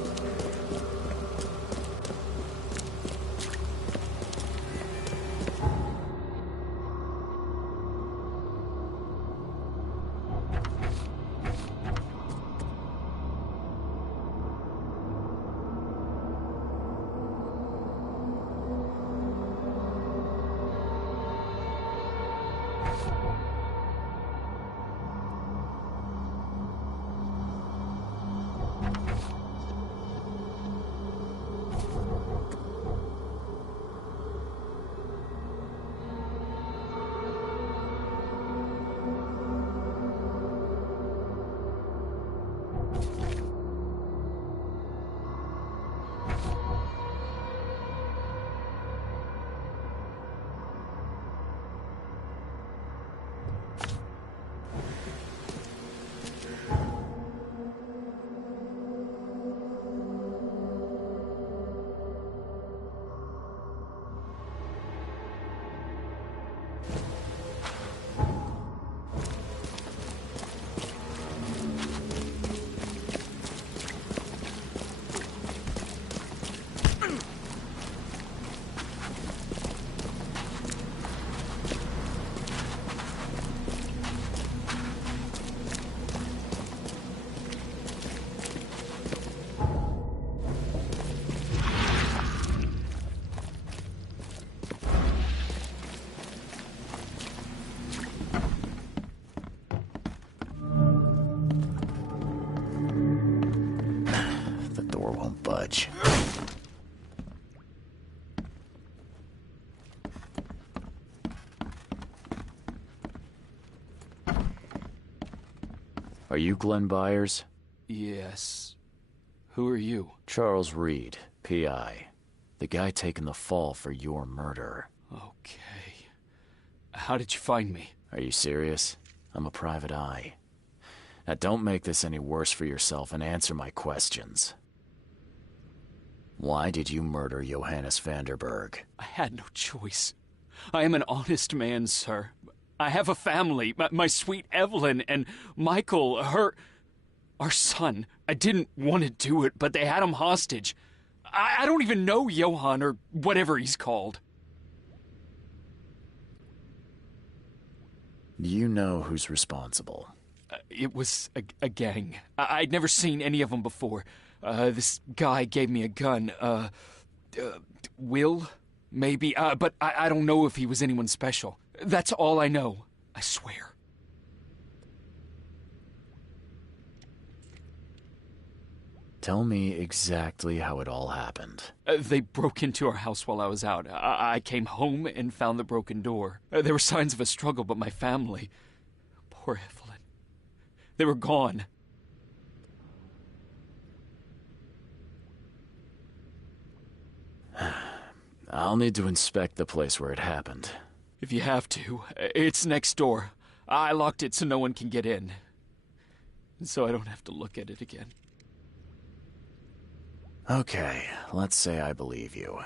Budge. Are you Glenn Byers? Yes. Who are you? Charles Reed, P.I. The guy taking the fall for your murder. Okay. How did you find me? Are you serious? I'm a private eye. Now don't make this any worse for yourself and answer my questions. Why did you murder Johannes Vanderberg? I had no choice. I am an honest man, sir. I have a family, my sweet Evelyn and Michael, our son. I didn't want to do it, but they had him hostage. I don't even know Johann or whatever he's called. Do you know who's responsible? It was a gang. I'd never seen any of them before. This guy gave me a gun. Will? Maybe. But I don't know if he was anyone special. That's all I know. I swear. Tell me exactly how it all happened. They broke into our house while I was out. I came home and found the broken door. There were signs of a struggle, but my family... Poor Evelyn. They were gone. I'll need to inspect the place where it happened. If you have to. It's next door. I locked it so no one can get in. So I don't have to look at it again. Okay, let's say I believe you.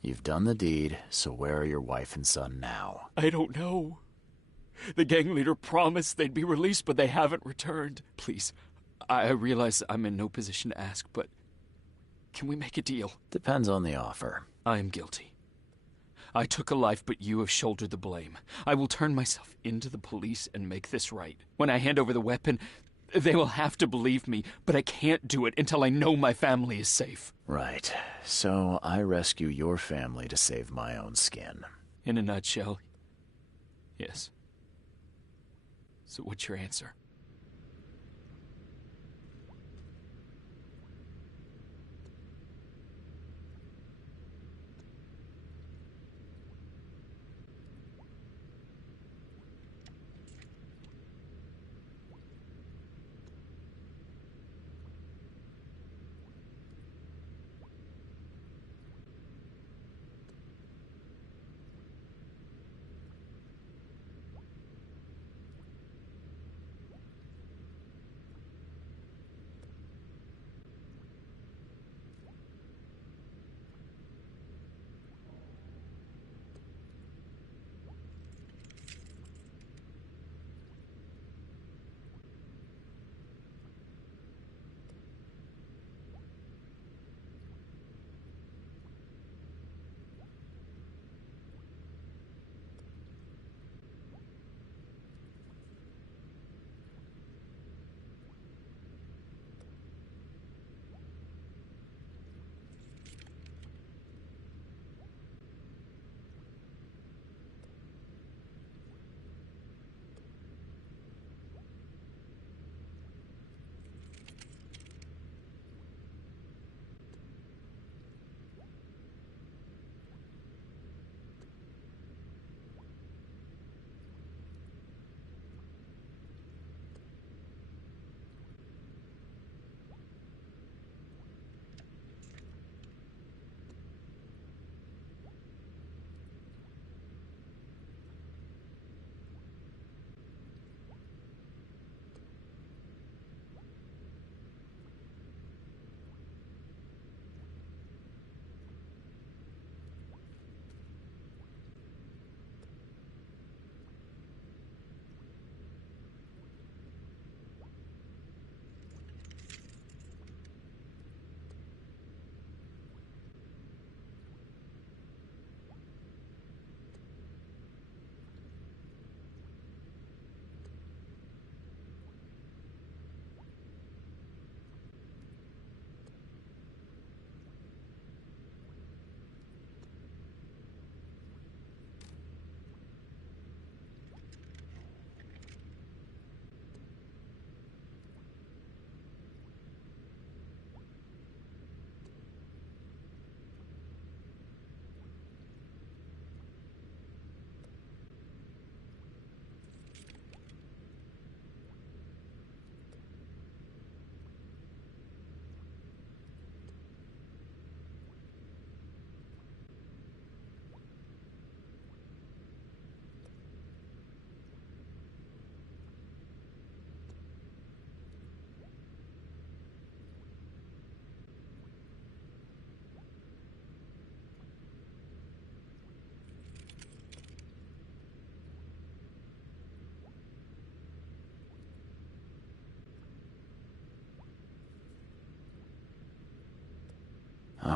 You've done the deed, so where are your wife and son now? I don't know. The gang leader promised they'd be released, but they haven't returned. Please, I realize I'm in no position to ask, but can we make a deal? Depends on the offer. I am guilty. I took a life, but you have shouldered the blame. I will turn myself into the police and make this right. When I hand over the weapon, they will have to believe me, but I can't do it until I know my family is safe. Right. So I rescue your family to save my own skin. In a nutshell, yes. So what's your answer?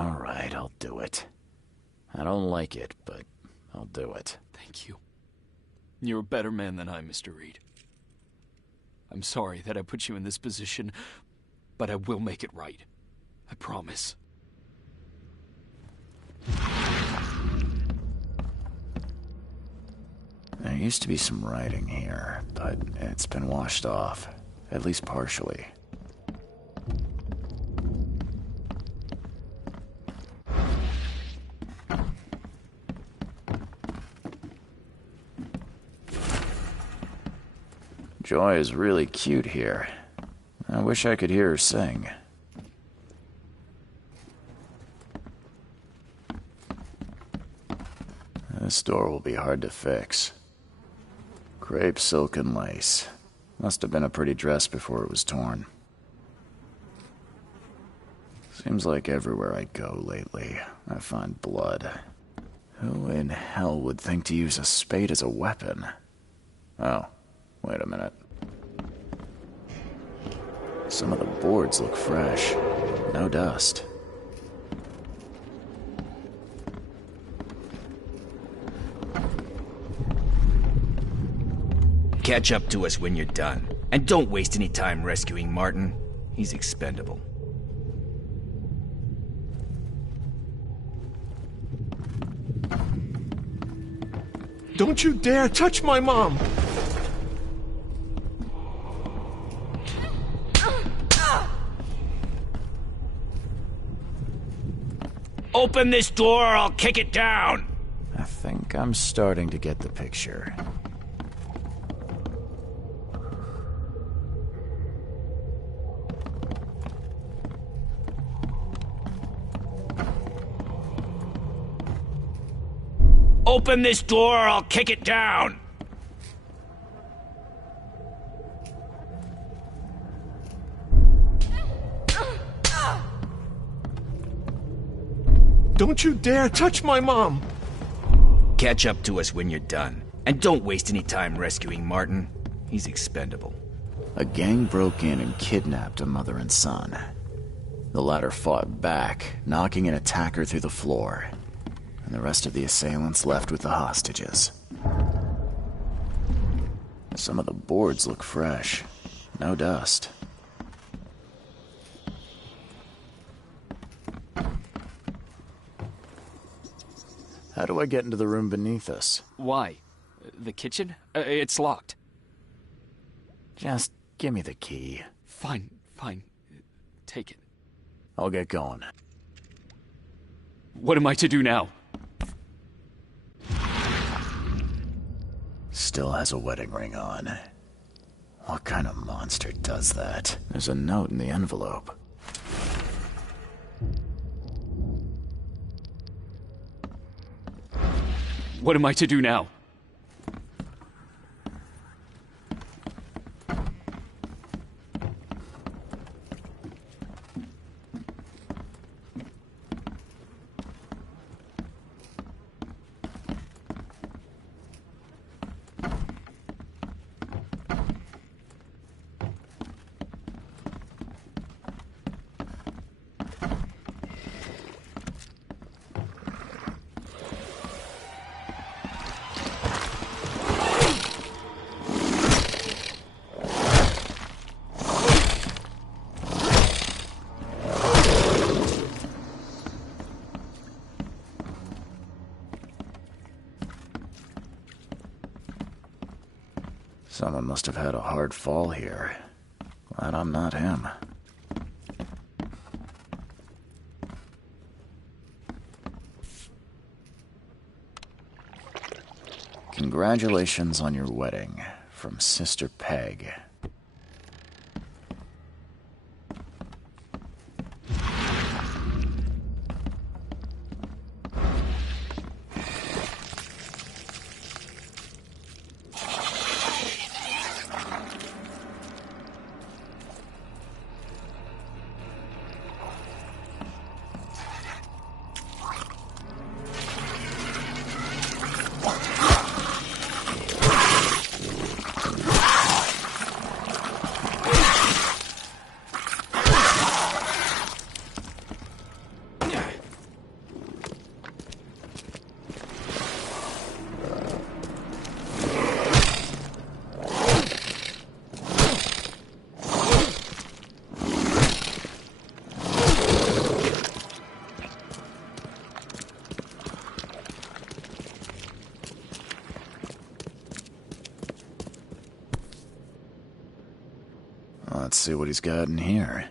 All right, I'll do it. I don't like it, but I'll do it. Thank you. You're a better man than I, Mr. Reed. I'm sorry that I put you in this position, but I will make it right. I promise. There used to be some writing here, but it's been washed off, at least partially. Joy is really cute here. I wish I could hear her sing. This door will be hard to fix. Crepe, silk, and lace. Must have been a pretty dress before it was torn. Seems like everywhere I go lately, I find blood. Who in hell would think to use a spade as a weapon? Oh, wait a minute. Some of the boards look fresh. No dust. Catch up to us when you're done. And don't waste any time rescuing Martin. He's expendable. Don't you dare touch my mom! Open this door or I'll kick it down! I think I'm starting to get the picture. Open this door or I'll kick it down! Don't you dare touch my mom! Catch up to us when you're done. And don't waste any time rescuing Martin. He's expendable. A gang broke in and kidnapped a mother and son. The latter fought back, knocking an attacker through the floor. And the rest of the assailants left with the hostages. Some of the boards look fresh. No dust. How do I get into the room beneath us? Why? The kitchen? It's locked. Just give me the key. Fine. Take it. I'll get going. What am I to do now? Still has a wedding ring on. What kind of monster does that? There's a note in the envelope. What am I to do now? Someone must have had a hard fall here. Glad I'm not him. Congratulations on your wedding, from Sister Peg. see what he's got in here.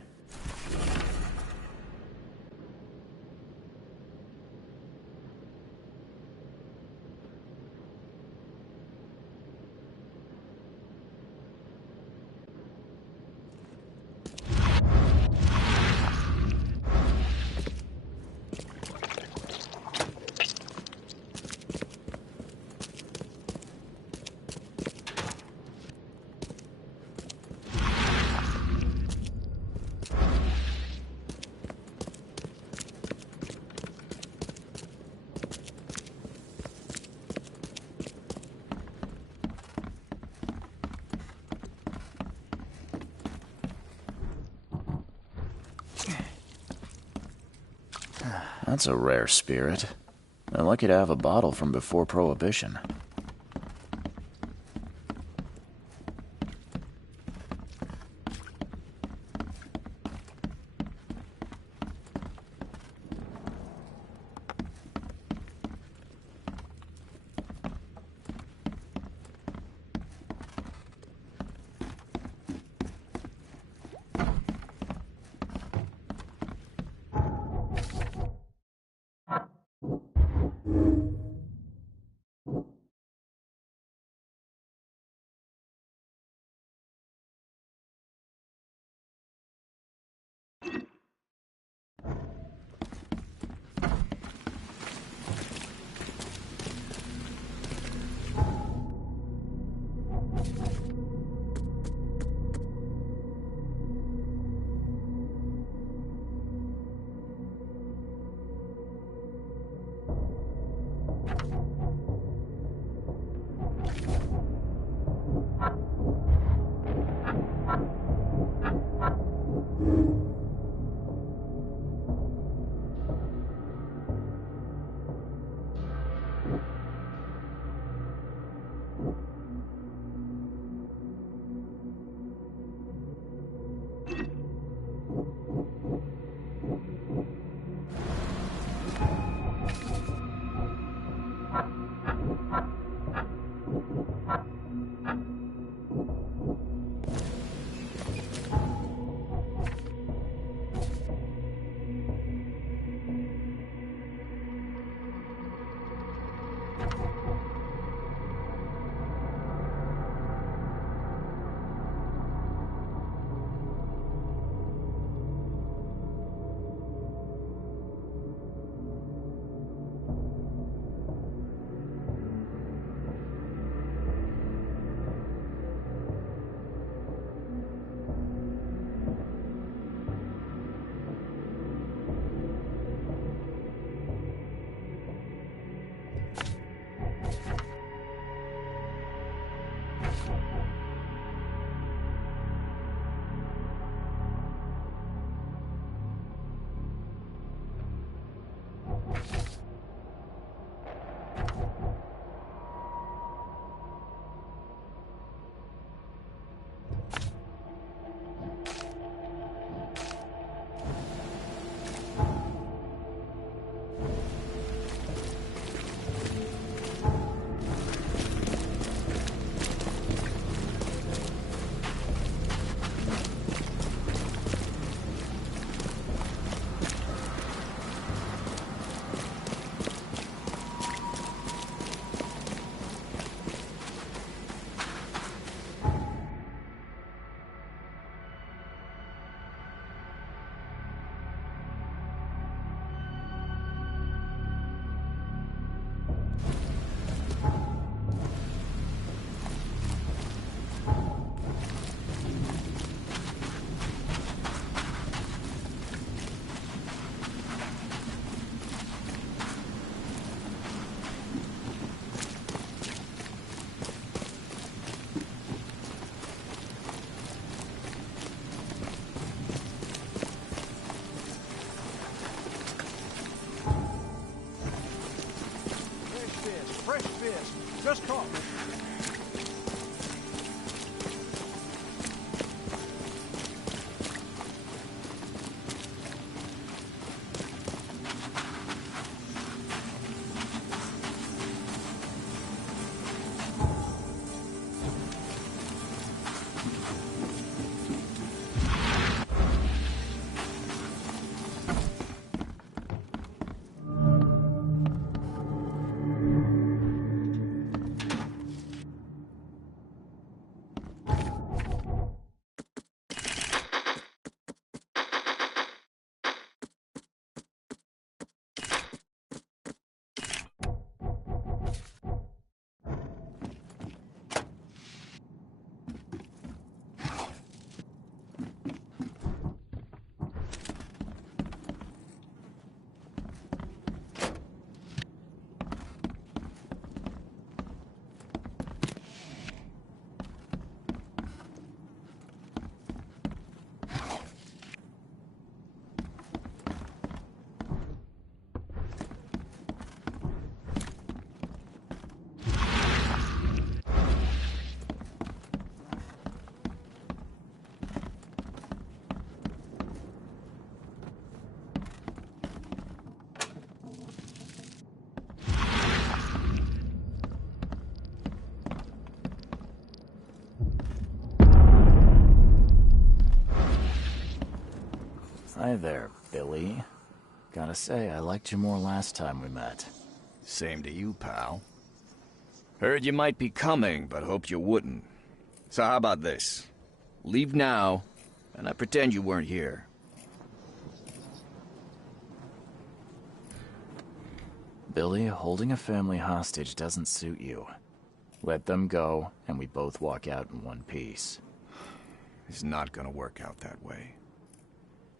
That's a rare spirit. They're lucky to have a bottle from before Prohibition. Just caught. Hi there, Billy. Gotta say, I liked you more last time we met. Same to you, pal. Heard you might be coming, but hoped you wouldn't. So how about this? Leave now, and I pretend you weren't here. Billy, holding a family hostage doesn't suit you. Let them go, and we both walk out in one piece. It's not gonna work out that way.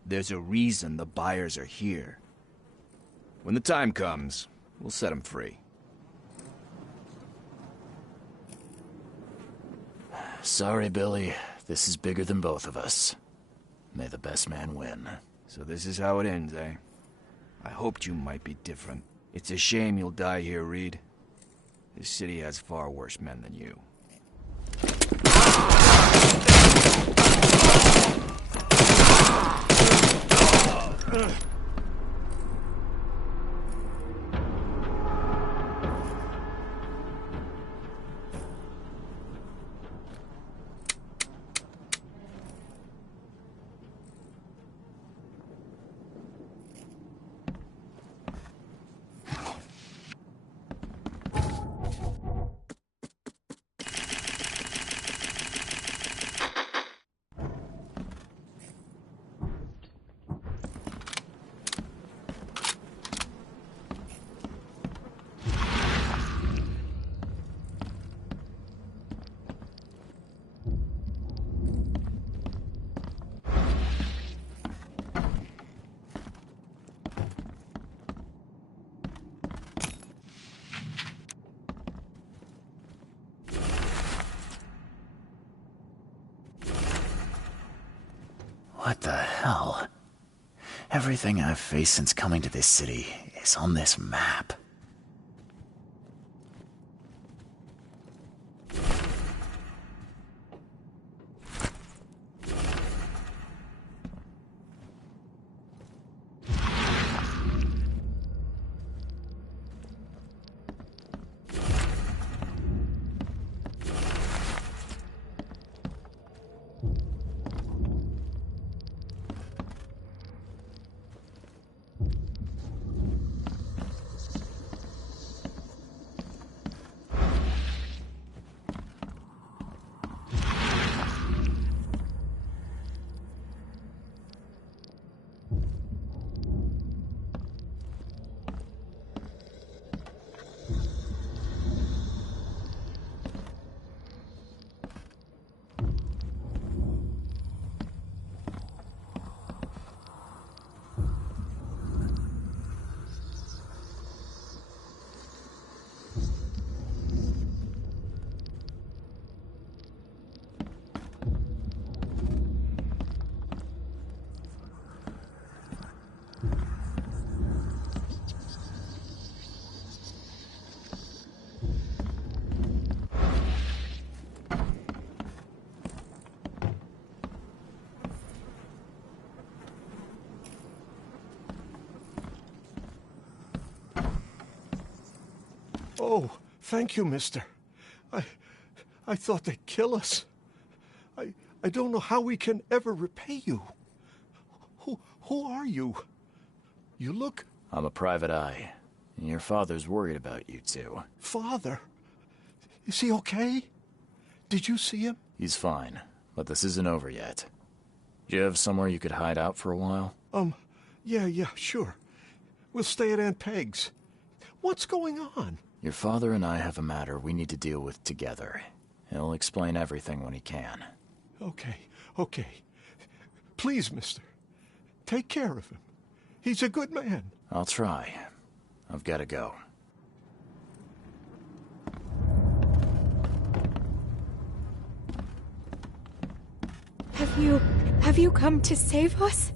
There's a reason the buyers are here. When the time comes, we'll set them free. Sorry, Billy. This is bigger than both of us. May the best man win. So this is how it ends, eh? I hoped you might be different. It's a shame you'll die here, Reed. This city has far worse men than you. What the hell? Everything I've faced since coming to this city is on this map. Oh, thank you, mister. I thought they'd kill us. I don't know how we can ever repay you. Who are you? You look... I'm a private eye. And your father's worried about you two. Father? Is he okay? Did you see him? He's fine, but this isn't over yet. Do you have somewhere you could hide out for a while? Yeah, sure. We'll stay at Aunt Peg's. What's going on? Your father and I have a matter we need to deal with together. He'll explain everything when he can. Okay. Please, mister. Take care of him. He's a good man. I'll try. I've got to go. Have you come to save us?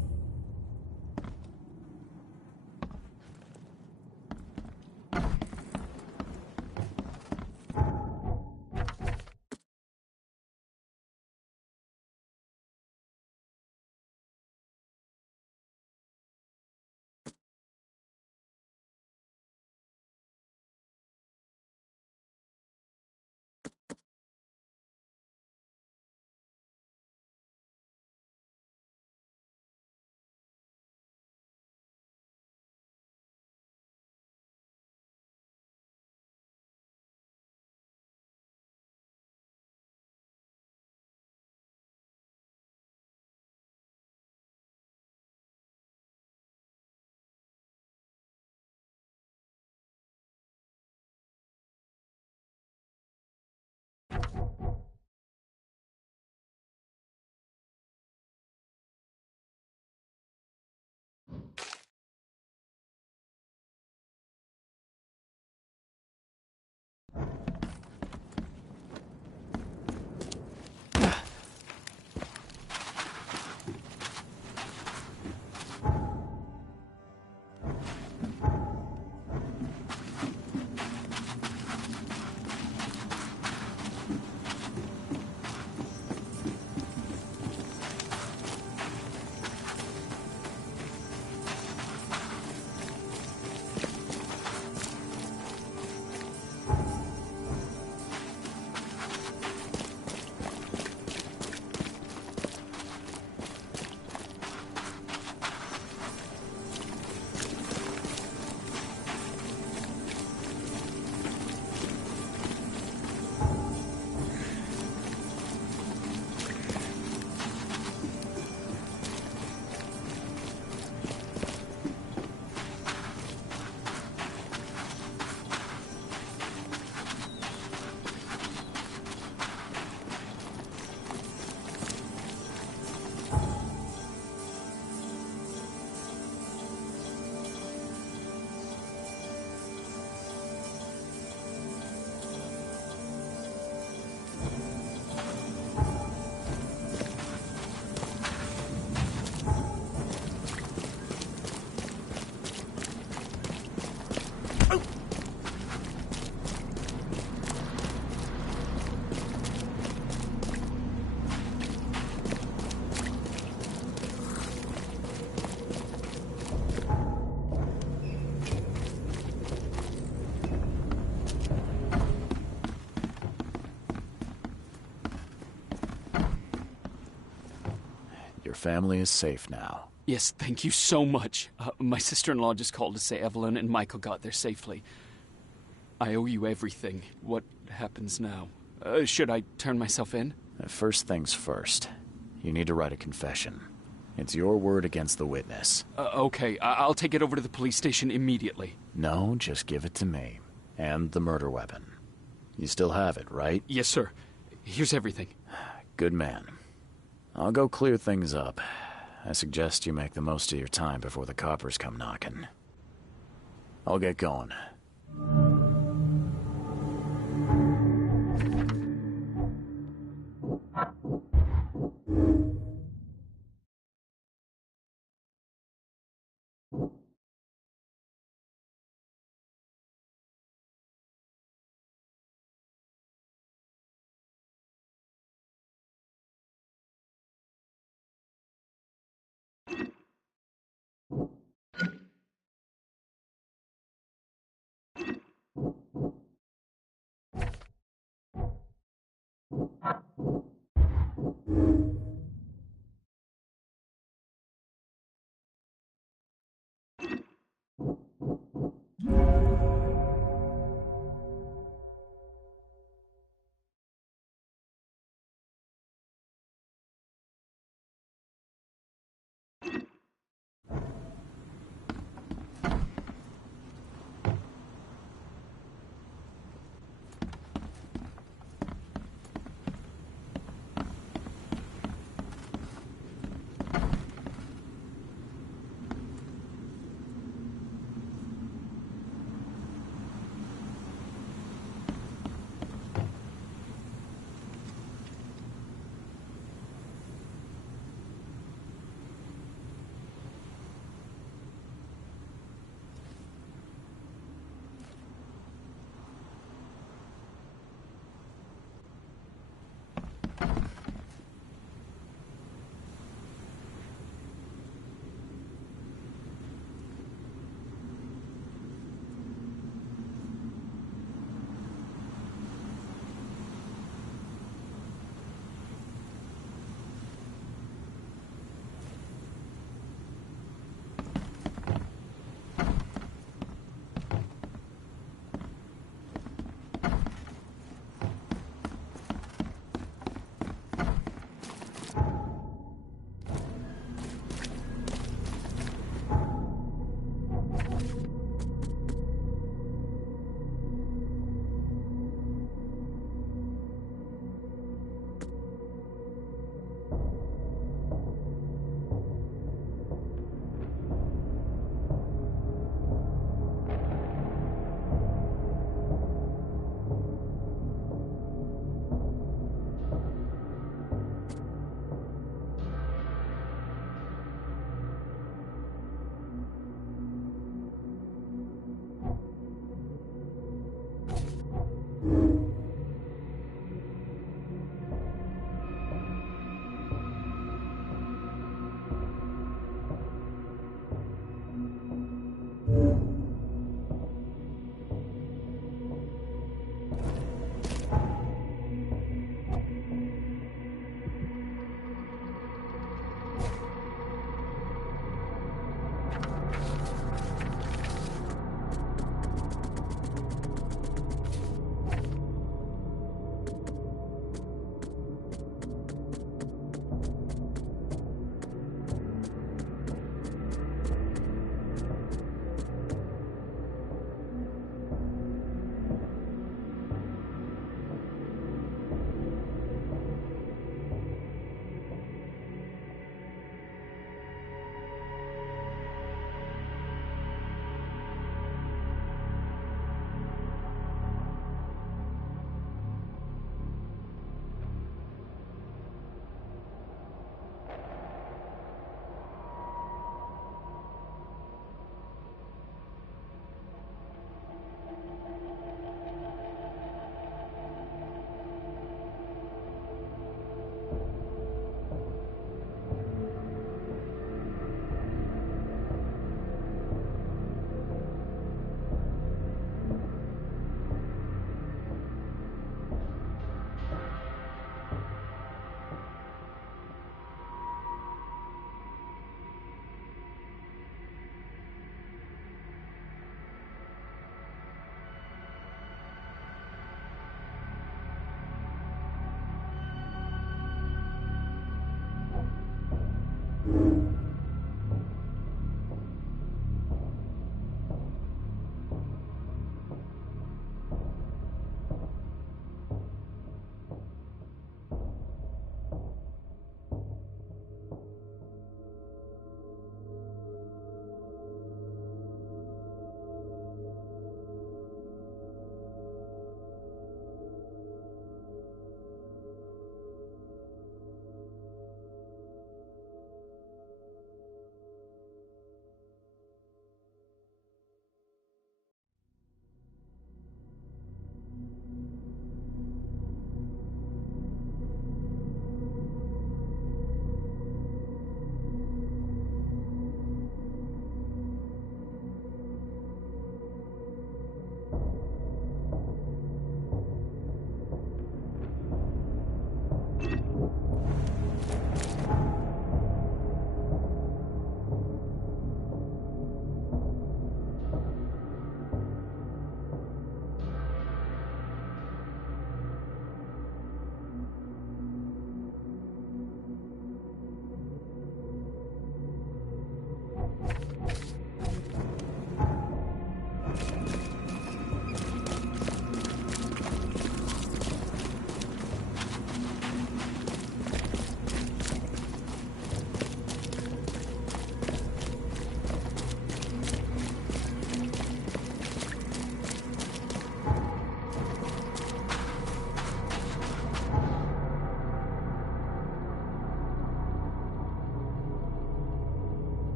family is safe now. Yes, thank you so much. My sister-in-law just called to say Evelyn and Michael got there safely. I owe you everything. What happens now? Should I turn myself in? First things first. You need to write a confession. It's your word against the witness. Okay, I'll take it over to the police station immediately. No, just give it to me. And the murder weapon. You still have it, right? Yes, sir. Here's everything. Good man. I'll go clear things up. I suggest you make the most of your time before the coppers come knocking. I'll get going.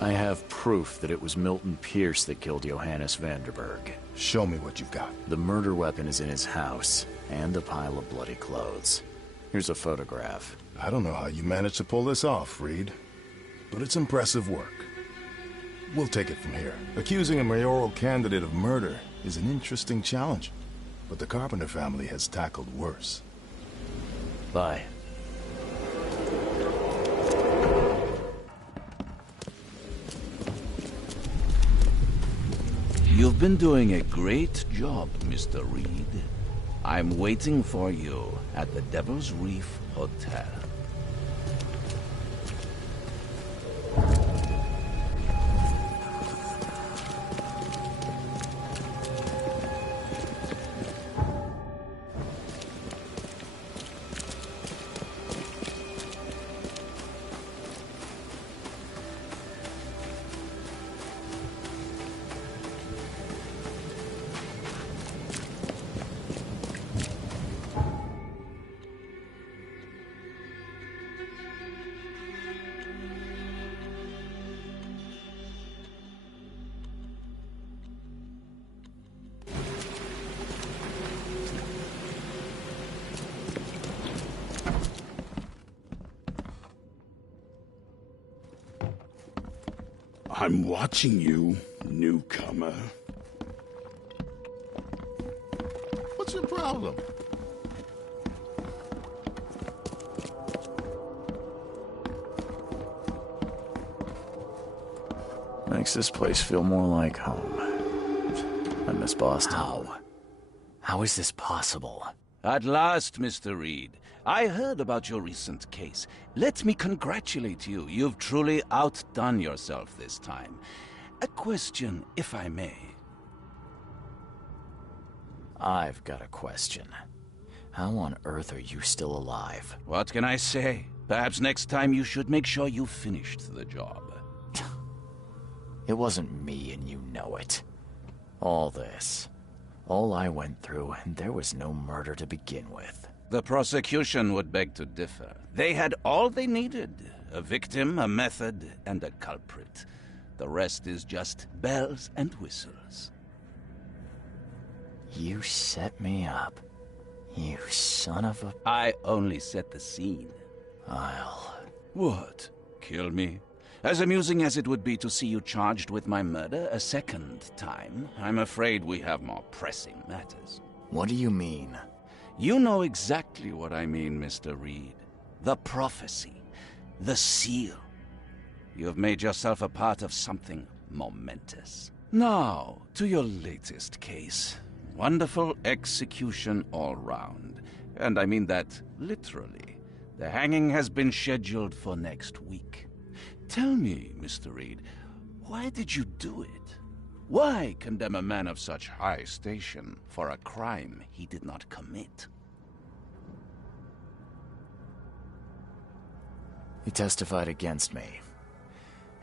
I have proof that it was Milton Pierce that killed Johannes Vanderberg. Show me what you've got. The murder weapon is in his house, and a pile of bloody clothes. Here's a photograph. I don't know how you managed to pull this off, Reed, but it's impressive work. We'll take it from here. Accusing a mayoral candidate of murder is an interesting challenge, but the Carpenter family has tackled worse. Bye. You've been doing a great job, Mr. Reed. I'm waiting for you at the Devil's Reef Hotel. I'm watching you, newcomer. What's your problem? Makes this place feel more like home. I miss Boston. How is this possible? At last, Mr. Reed. I heard about your recent case. Let me congratulate you. You've truly outdone yourself this time. A question, if I may. I've got a question. How on earth are you still alive? What can I say? Perhaps next time you should make sure you finished the job. It wasn't me, and you know it. All this. All I went through, and there was no murder to begin with. The prosecution would beg to differ. They had all they needed. A victim, a method, and a culprit. The rest is just bells and whistles. You set me up. You son of a... I only set the scene. What? Kill me? As amusing as it would be to see you charged with my murder a second time, I'm afraid we have more pressing matters. What do you mean? You know exactly what I mean, Mr. Reed. The prophecy. The seal. You have made yourself a part of something momentous. Now, to your latest case. Wonderful execution all round. And I mean that literally. The hanging has been scheduled for next week. Tell me, Mr. Reed, why did you do it? Why condemn a man of such high station for a crime he did not commit? He testified against me,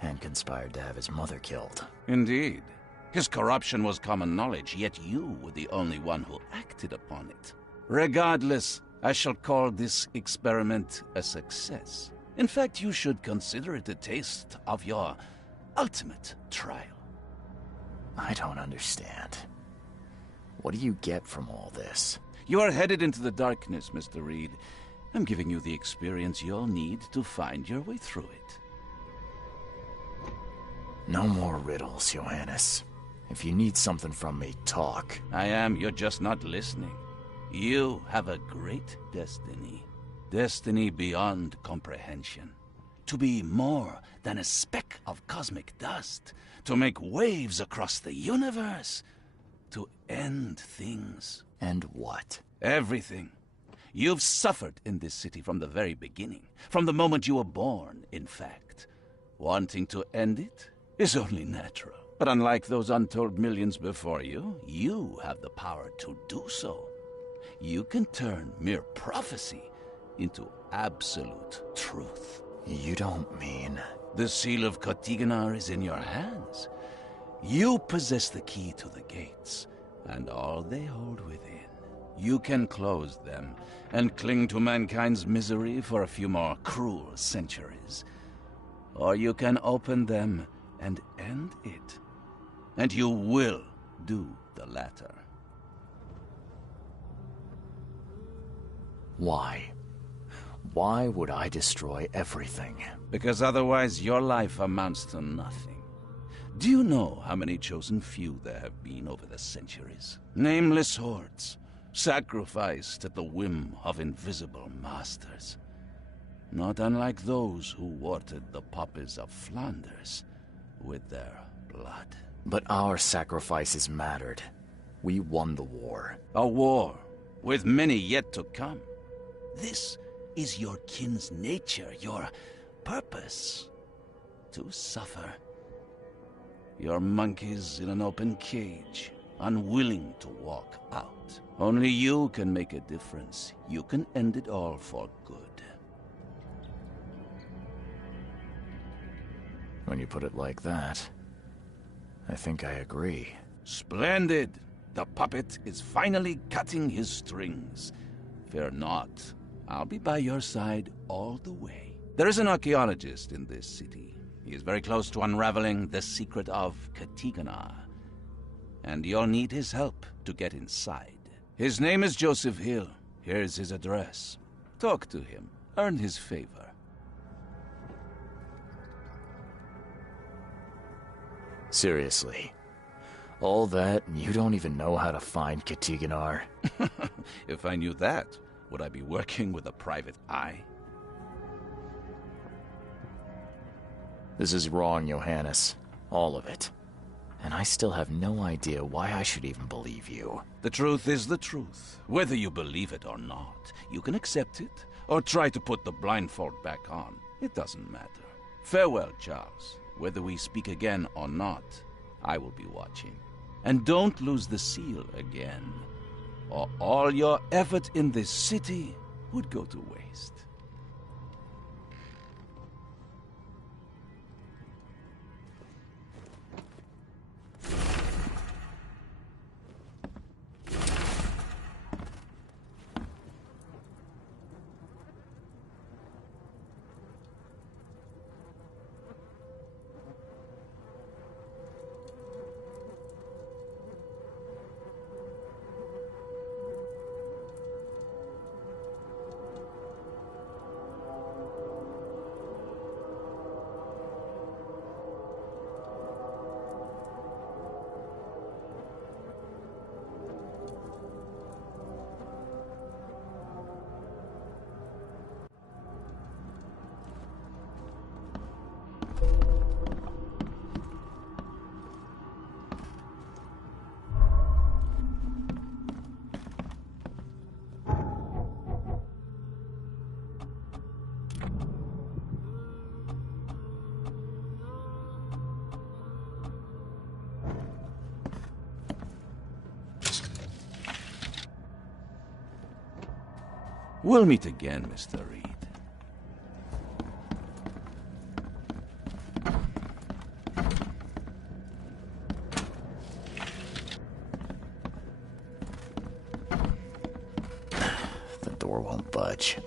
and conspired to have his mother killed. Indeed. His corruption was common knowledge, yet you were the only one who acted upon it. Regardless, I shall call this experiment a success. In fact, you should consider it a taste of your ultimate trial. I don't understand. What do you get from all this? You are headed into the darkness, Mr. Reed. I'm giving you the experience you'll need to find your way through it. No more riddles, Johannes. If you need something from me, talk. I am, you're just not listening. You have a great destiny. Destiny beyond comprehension. To be more than a speck of cosmic dust. To make waves across the universe. To end things. And what? Everything. You've suffered in this city from the very beginning. From the moment you were born, in fact. Wanting to end it is only natural. But unlike those untold millions before you, you have the power to do so. You can turn mere prophecy into absolute truth. You don't mean... The seal of Kotiganar is in your hands. You possess the key to the gates, and all they hold within. You can close them, and cling to mankind's misery for a few more cruel centuries. Or you can open them and end it. And you will do the latter. Why? Why would I destroy everything? Because otherwise your life amounts to nothing. Do you know how many chosen few there have been over the centuries? Nameless hordes, sacrificed at the whim of invisible masters. Not unlike those who watered the poppies of Flanders with their blood. But our sacrifices mattered. We won the war. A war, with many yet to come. This is your kin's nature, your purpose. To suffer. Your monkeys in an open cage, unwilling to walk out. Only you can make a difference. You can end it all for good. When you put it like that, I think I agree. Splendid! The puppet is finally cutting his strings. Fear not. I'll be by your side all the way. There is an archaeologist in this city. He is very close to unraveling the secret of Katigana. And you'll need his help to get inside. His name is Joseph Hill. Here's his address. Talk to him. Earn his favor. Seriously. All that, and you don't even know how to find Katiganar? If I knew that, would I be working with a private eye? This is wrong, Johannes. All of it. And I still have no idea why I should even believe you. The truth is the truth. Whether you believe it or not, you can accept it, or try to put the blindfold back on. It doesn't matter. Farewell, Charles. Whether we speak again or not, I will be watching. And don't lose the seal again, or all your effort in this city would go to waste. We'll meet again, Mr. Reed. The door won't budge.